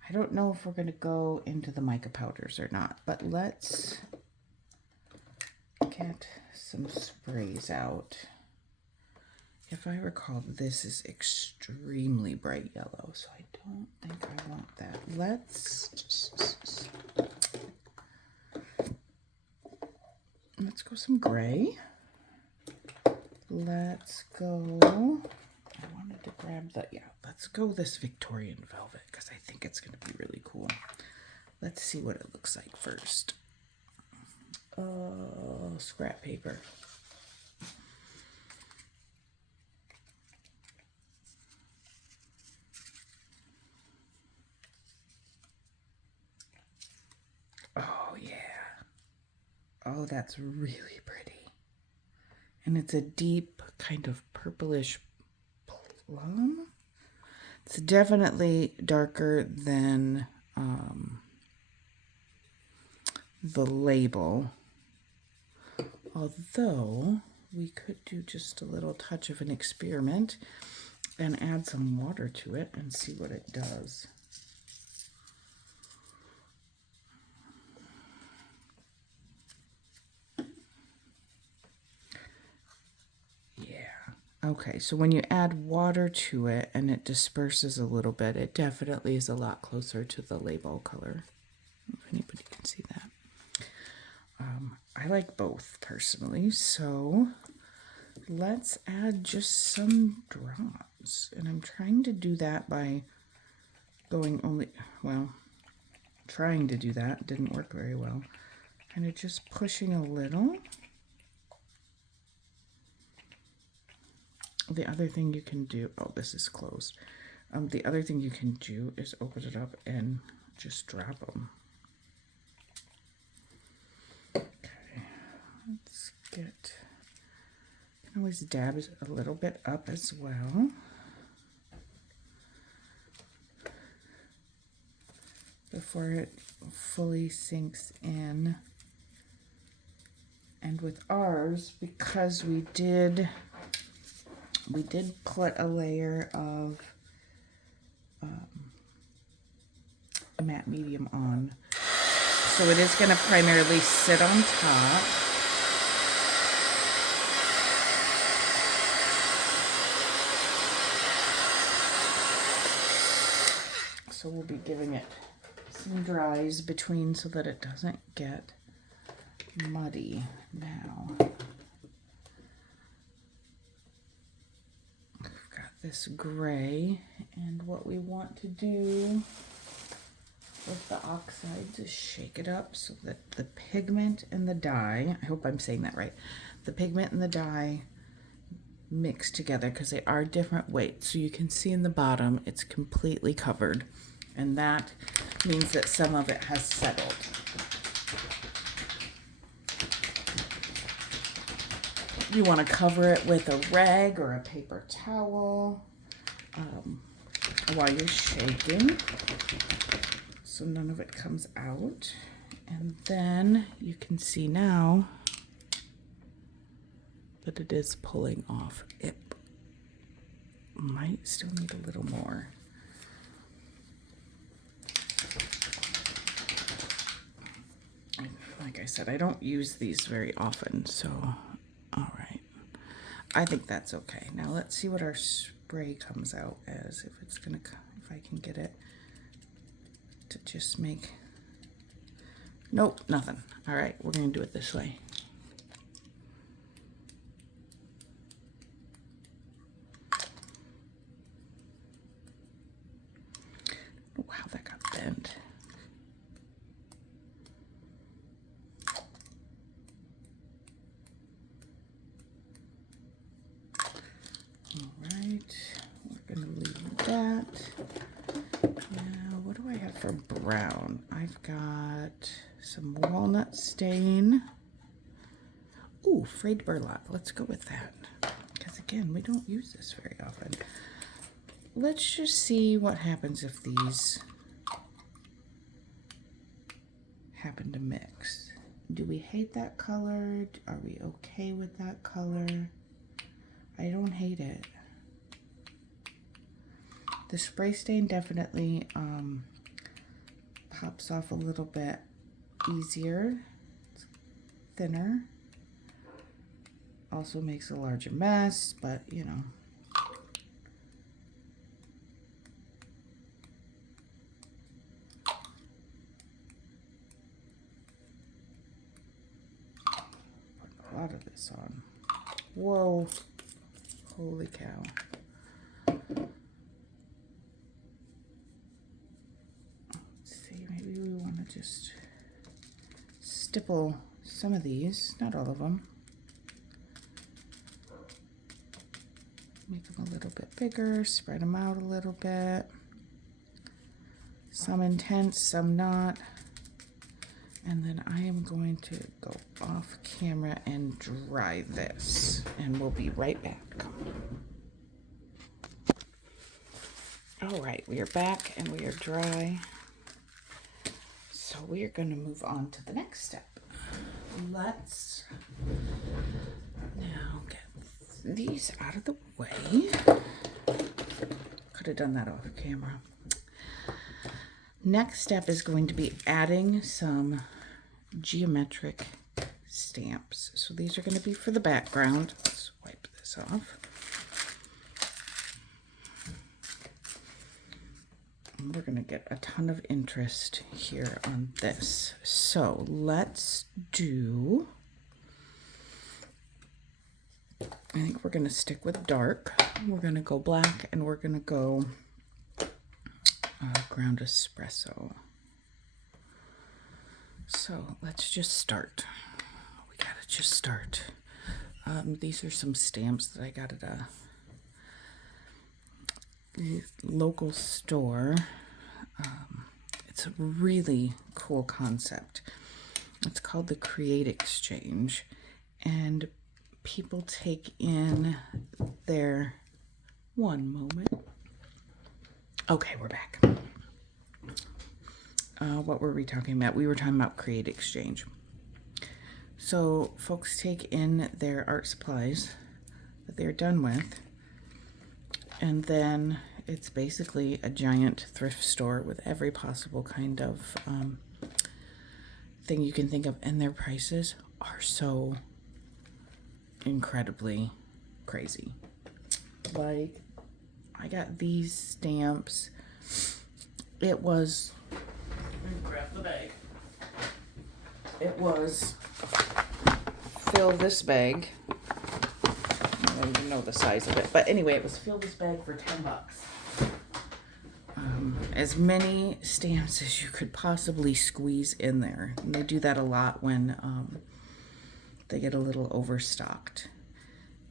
I don't know if we're going to go into the mica powders or not, but let's get some sprays out. If I recall, this is extremely bright yellow, so I don't think I want that. Let's go some gray. Let's go... I wanted to grab let's go this Victorian velvet because I think it's going to be really cool. Let's see what it looks like first. Oh, scrap paper. Oh, yeah. Oh, that's really pretty. And it's a deep kind of purplish plum. It's definitely darker than the label, although we could do just a little touch of an experiment and add some water to it and see what it does. Okay, so when you add water to it and it disperses a little bit, it definitely is a lot closer to the label color. If anybody can see that. I like both personally, so let's add just some drops. And I'm trying to do that by going only, well, trying to do that, didn't work very well. Kind of just pushing a little. The other thing you can do, oh, this is closed. The other thing you can do is open it up and just drop them. Okay, let's get, you can always dab a little bit up as well. Before it fully sinks in. And with ours, because we did put a layer of a matte medium on, so it is going to primarily sit on top. So we'll be giving it some dries between so that it doesn't get muddy. Now I've got this gray, and what we want to do with the oxides is shake it up so that the pigment and the dye, I hope I'm saying that right, the pigment and the dye mix together because they are different weights. So you can see in the bottom it's completely covered, and that means that some of it has settled. You want to cover it with a rag or a paper towel while you're shaking, so none of it comes out. And then you can see now that it is pulling off. It might still need a little more. Like I said, I don't use these very often, so all right. I think that's okay. Now let's see what our spray comes out as, if it's gonna, if I can get it to just make, nope, nothing. All right, we're gonna do it this way. Oh, wow, that got bent. We're going to leave that. Now, what do I have for brown? I've got some walnut stain. Ooh, frayed burlap. Let's go with that. Because again, we don't use this very often. Let's just see what happens if these happen to mix. Do we hate that color? Are we okay with that color? I don't hate it. The spray stain definitely pops off a little bit easier. It's thinner. Also makes a larger mess, but you know. Put a lot of this on. Whoa. Holy cow. Let's see, maybe we want to just stipple some of these, not all of them. Make them a little bit bigger, spread them out a little bit. Some intense, some not. And then I am going to go off camera and dry this, and we'll be right back. All right, we are back and we are dry. So we are going to move on to the next step. Let's now get these out of the way. Could have done that off camera. Next step is going to be adding some geometric stamps. So these are going to be for the background. Let's wipe this off. And we're going to get a ton of interest here on this. So let's do, I think we're going to stick with dark. We're going to go black, and we're going to go ground espresso. So let's just start. We gotta just start. These are some stamps that I got at a local store. It's a really cool concept. It's called the Create Exchange, and people take in their one moment. Okay, we're back. What were we talking about? We were talking about Create Exchange. So folks take in their art supplies that they're done with, and then it's basically a giant thrift store with every possible kind of thing you can think of, and their prices are so incredibly crazy. Like, I got these stamps. It was, let me grab the bag. It was fill this bag. I don't even know the size of it, but anyway, it was fill this bag for $10. As many stamps as you could possibly squeeze in there. And they do that a lot when they get a little overstocked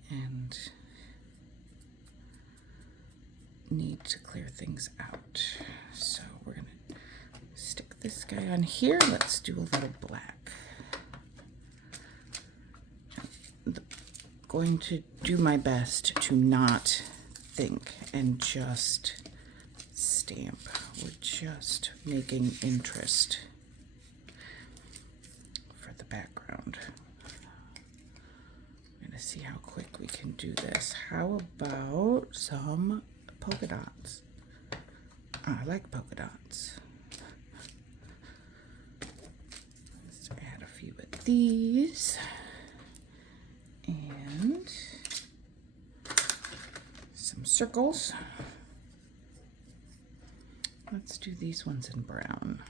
and need to clear things out. So we're gonna stick this guy on here. Let's do a little black. I'm going to do my best to not think and just stamp. We're just making interest for the background. I'm gonna see how quick we can do this. How about some polka dots? I like polka dots. Let's add a few of these. And some circles. Let's do these ones in brown.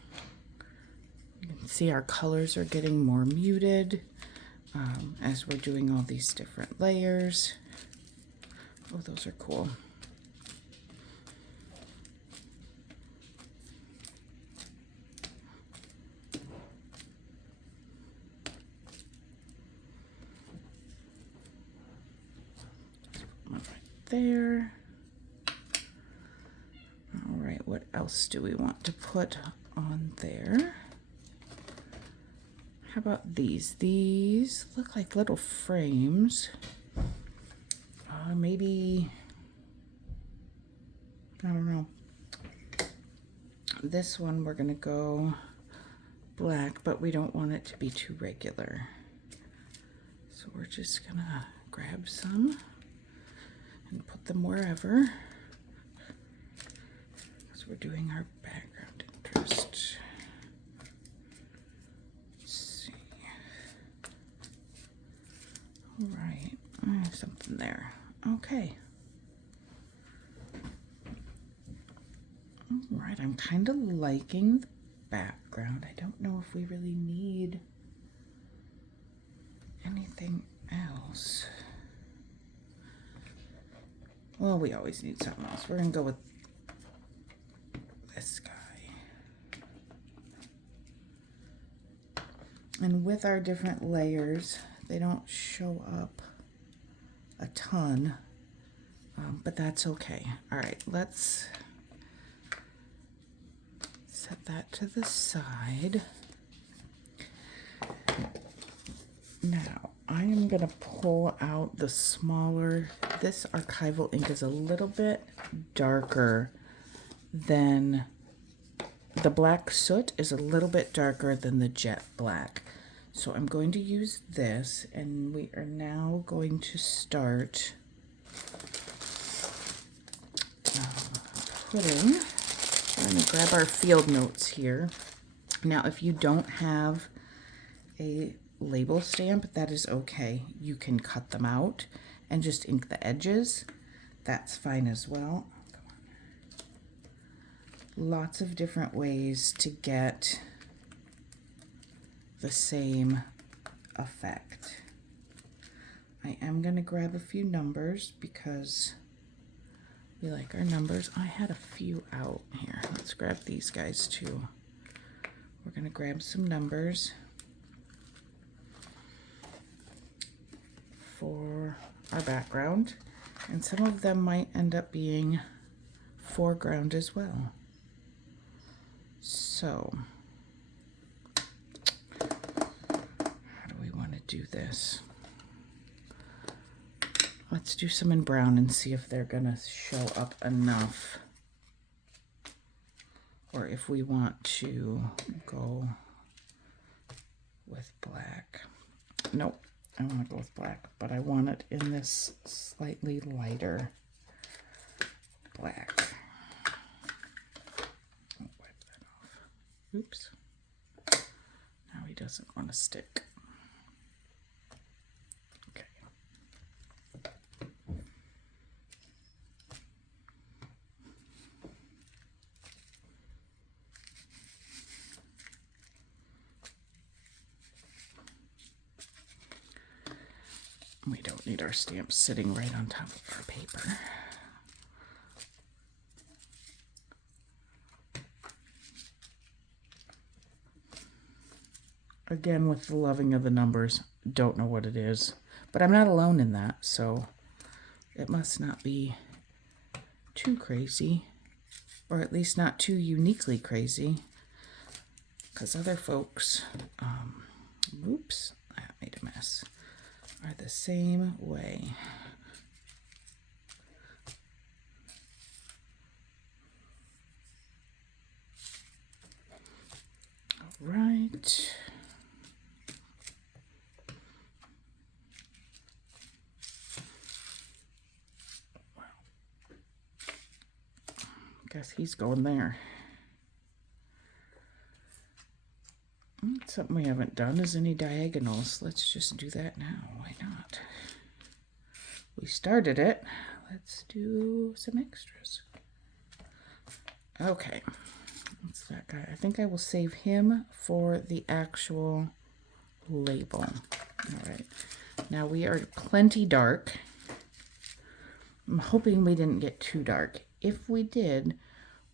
You can see our colors are getting more muted as we're doing all these different layers. Oh, those are cool. One right there. All right, what else do we want to put on there? How about these? These look like little frames. Maybe, I don't know. This one we're gonna go black, but we don't want it to be too regular. So we're just gonna grab some and put them wherever. We're doing our background interest. Let's see. All right, I have something there. Okay. All right, I'm kind of liking the background. I don't know if we really need anything else. Well, we always need something else. We're gonna go with this guy. And with our different layers, they don't show up a ton, but that's okay. All right, let's set that to the side. Now, I am gonna pull out the smaller, this archival ink is a little bit darker than the black soot is a little bit darker than the jet black. So I'm going to use this, and we are now going to start putting, we're going to grab our field notes here. Now, if you don't have a label stamp, that is okay. You can cut them out and just ink the edges. That's fine as well. Lots of different ways to get the same effect. I am going to grab a few numbers because We like our numbers. I had a few out here. Let's grab these guys too. We're going to grab some numbers for our background, and some of them might end up being foreground as well. So, how do we want to do this? Let's do some in brown and see if they're going to show up enough, or if we want to go with black. Nope, I want to go with black, but I want it in this slightly lighter black. I'll wipe that off. Oops. Now he doesn't want to stick. Okay. We don't need our stamps sitting right on top of our paper. Again, with the loving of the numbers, don't know what it is, but I'm not alone in that, so it must not be too crazy, or at least not too uniquely crazy, because other folks, oops, that made a mess, are the same way. All right. Guess he's going there. Something we haven't done is any diagonals. Let's just do that now. Why not? We started it. Let's do some extras. Okay. That's that guy. I think I will save him for the actual label. All right. Now we are plenty dark. I'm hoping we didn't get too dark. If we did,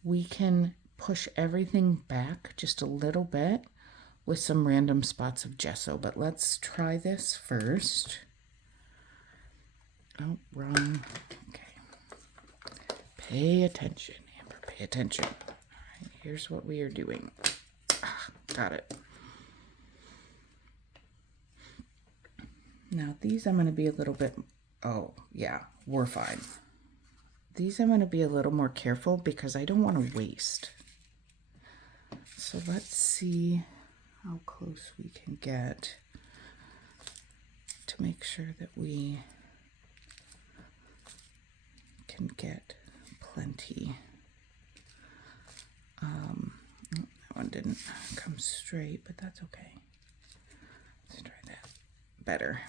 we can push everything back just a little bit with some random spots of gesso, but let's try this first. Oh, wrong. Okay. Pay attention, Amber, pay attention. All right, here's what we are doing. Got it. Now these I'm going to be a little bit, oh yeah, we're fine. These I'm going to be a little more careful because I don't want to waste. So let's see how close we can get to make sure that we can get plenty. That one didn't come straight, but that's okay. Let's try that better.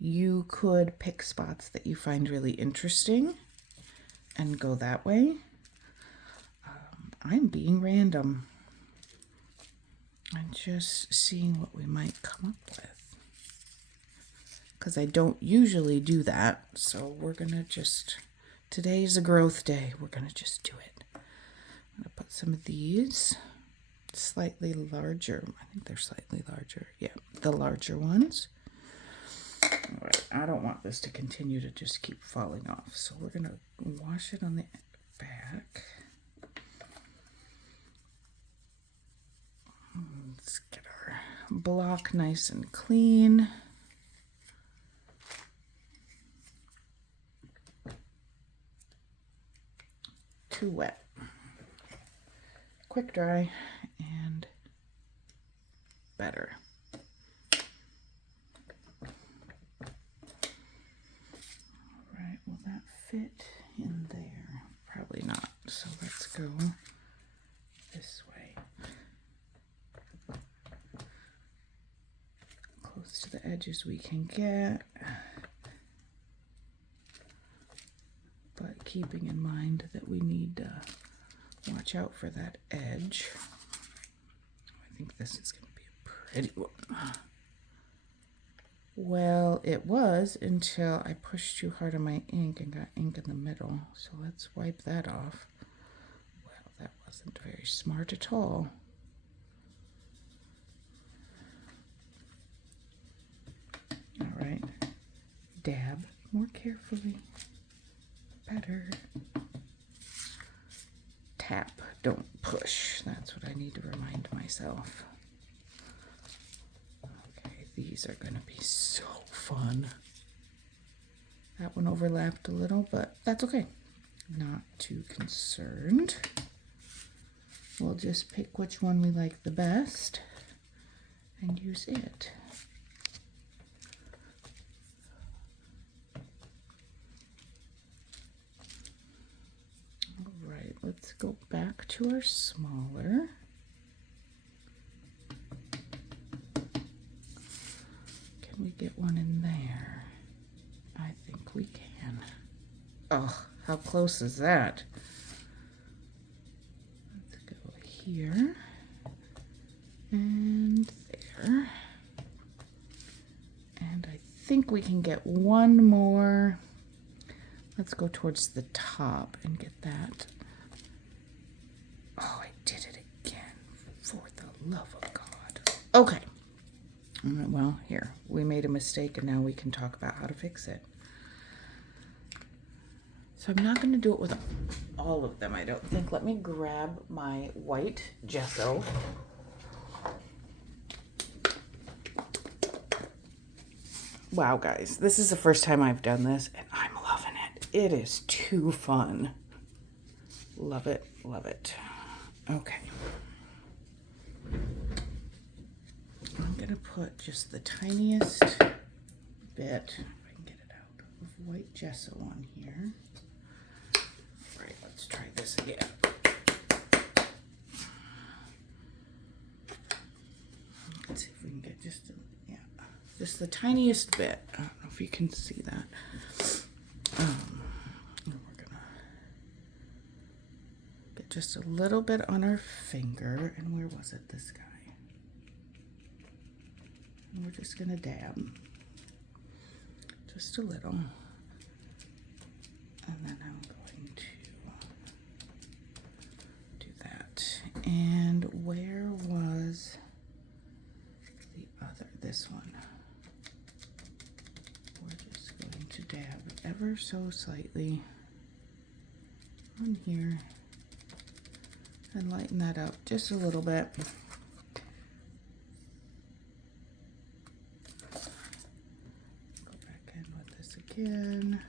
You could pick spots that you find really interesting and go that way. I'm being random. I'm just seeing what we might come up with, because I don't usually do that. So we're gonna just, today's a growth day. We're gonna just do it. I'm gonna put some of these slightly larger. I think they're slightly larger. Yeah, the larger ones. All right, I don't want this to continue to just keep falling off, so we're gonna wash it on the back. Let's get our block nice and clean. Too wet. Quick dry and better. Alright, will that fit in there? Probably not. So let's go this way. Close to the edges we can get. But keeping in mind that we need to watch out for that edge. I think this is going to be a pretty one. Well, it was until I pushed too hard on my ink and got ink in the middle. So let's wipe that off. Well, that wasn't very smart at all. All right, dab more carefully. Better. Tap, don't push. That's what I need to remind myself. Okay, these are going to be so fun. That one overlapped a little, but that's okay. Not too concerned. We'll just pick which one we like the best and use it. All right, let's go back to our smaller. Can we get one in there? I think we can. Oh, how close is that? Let's go here and there. And I think we can get one more. Let's go towards the top and get that. Oh, I did it again, for the love of God. Okay. Well, here, we made a mistake and now we can talk about how to fix it. So I'm not going to do it with all of them, I don't think. Let me grab my white gesso. Wow, guys, this is the first time I've done this and I'm loving it. It is too fun. Love it, love it. Okay. I'm going to put just the tiniest bit, if I can get it out, of white gesso on here. All right, let's try this again. Let's see if we can get just the tiniest bit. I don't know if you can see that. And we're going to get just a little bit on our finger. And where was it? This guy. And we're just going to dab just a little. And then I'm going to do that. And where was the other? This one. We're just going to dab ever so slightly on here and lighten that up just a little bit. Again.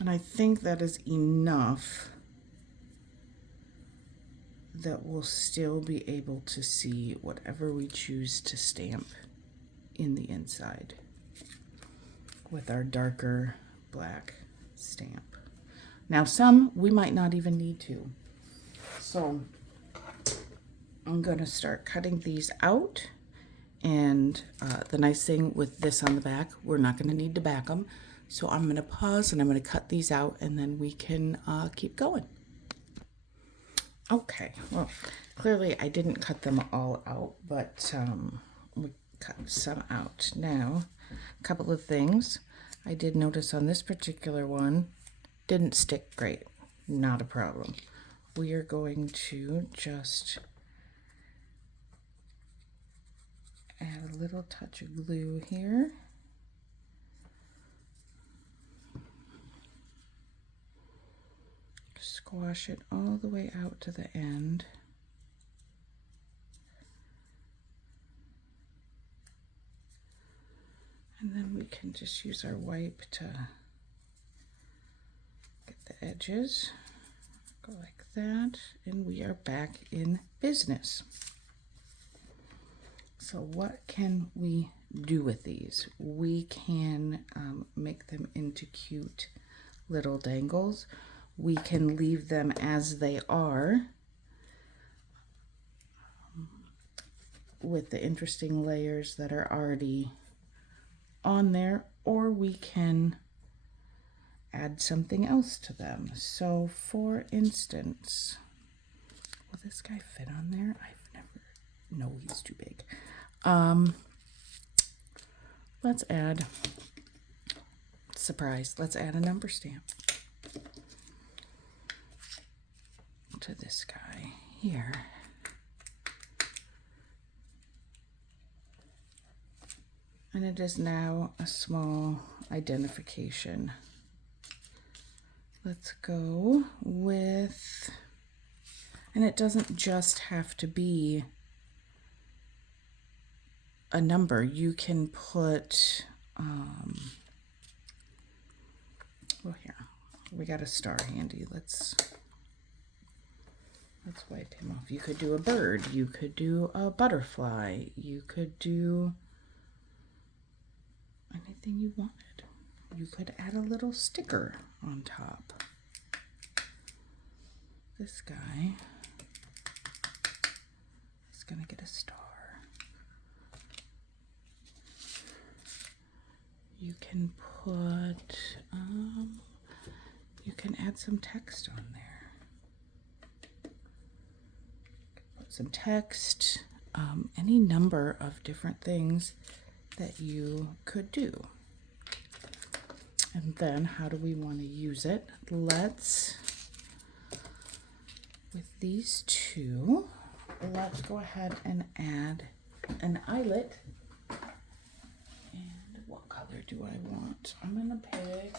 And I think that is enough that we'll still be able to see whatever we choose to stamp in the inside with our darker black stamp. Now some we might not even need to. So I'm going to start cutting these out. And the nice thing with this on the back, we're not going to need to back them. So I'm going to pause and I'm going to cut these out and then we can keep going. Okay, well, clearly I didn't cut them all out, but we cut some out. Now, a couple of things. I did notice on this particular one, didn't stick great. Not a problem. We are going to just add a little touch of glue here. Squash it all the way out to the end. And then we can just use our wipe to get the edges. Go like that, and we are back in business. So what can we do with these? We can make them into cute little dangles. We can leave them as they are with the interesting layers that are already on there, or we can add something else to them. So for instance, will this guy fit on there? I've never No, he's too big. Let's add, surprise, let's add a number stamp to this guy here. And it is now a small identification. Let's go with, and it doesn't just have to be a number. You can put, well, here, we got a star handy. Let's wipe him off. You could do a bird. You could do a butterfly. You could do anything you wanted. You could add a little sticker on top. This guy is gonna get a star. You can put, you can add some text on there. Put some text, any number of different things that you could do. And then how do we want to use it? Let's, with these two, let's go ahead and add an eyelet. And what color do I want? I'm gonna pick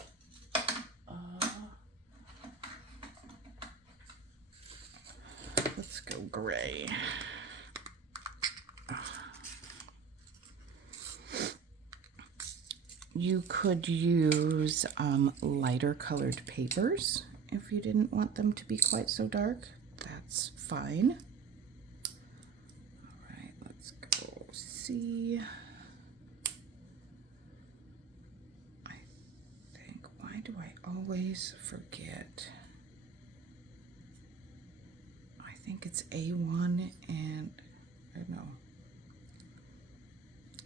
let's go gray. You could use lighter colored papers if you didn't want them to be quite so dark. That's fine. All right, let's go see. I think, why do I always forget? I think it's A1 and, I don't know,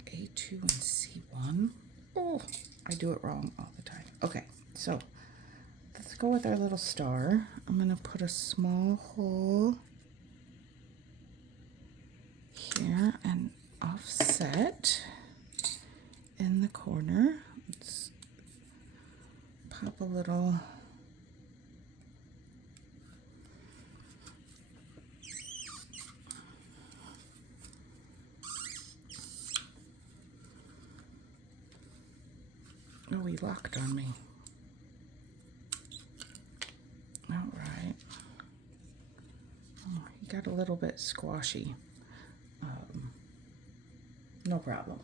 A2 and C1. Oh, I do it wrong all the time. Okay, so let's go with our little star. I'm gonna put a small hole here and offset in the corner. Let's pop a little oh, he locked on me. All right. Oh, he got a little bit squashy. No problem.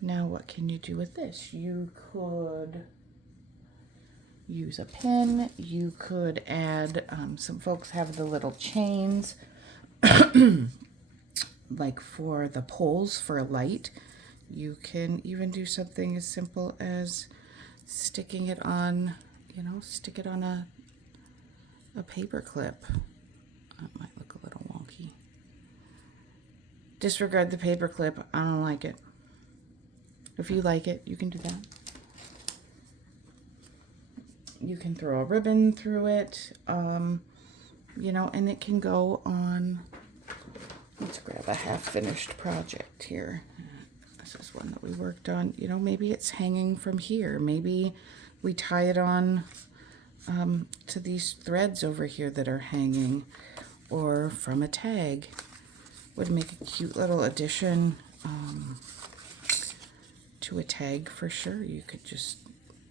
Now what can you do with this? You could use a pin. You could add, some folks have the little chains, like for the poles for a light. You can even do something as simple as sticking it on, you know, stick it on a paper clip. That might look a little wonky. Disregard the paper clip. I don't like it. If you like it, you can do that. You can throw a ribbon through it, you know, and it can go on. Let's grab a half-finished project here. This is one that we worked on. You know, maybe it's hanging from here. Maybe we tie it on to these threads over here that are hanging, or from a tag. Would make a cute little addition to a tag for sure. You could just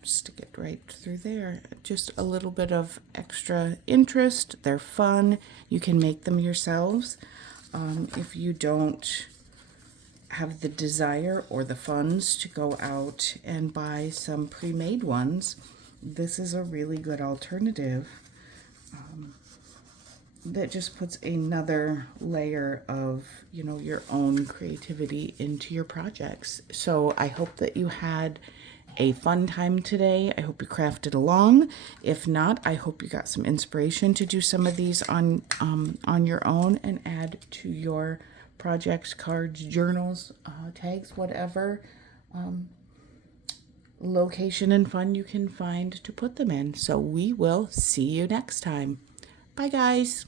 stick it right through there. Just a little bit of extra interest. They're fun. You can make them yourselves. If you don't have the desire or the funds to go out and buy some pre-made ones, this is a really good alternative that just puts another layer of, you know, your own creativity into your projects. So I hope that you had a fun time today. I hope you crafted along. If not, I hope you got some inspiration to do some of these on your own and add to your projects, cards, journals, tags, whatever location and fun you can find to put them in. So we will see you next time. Bye, guys.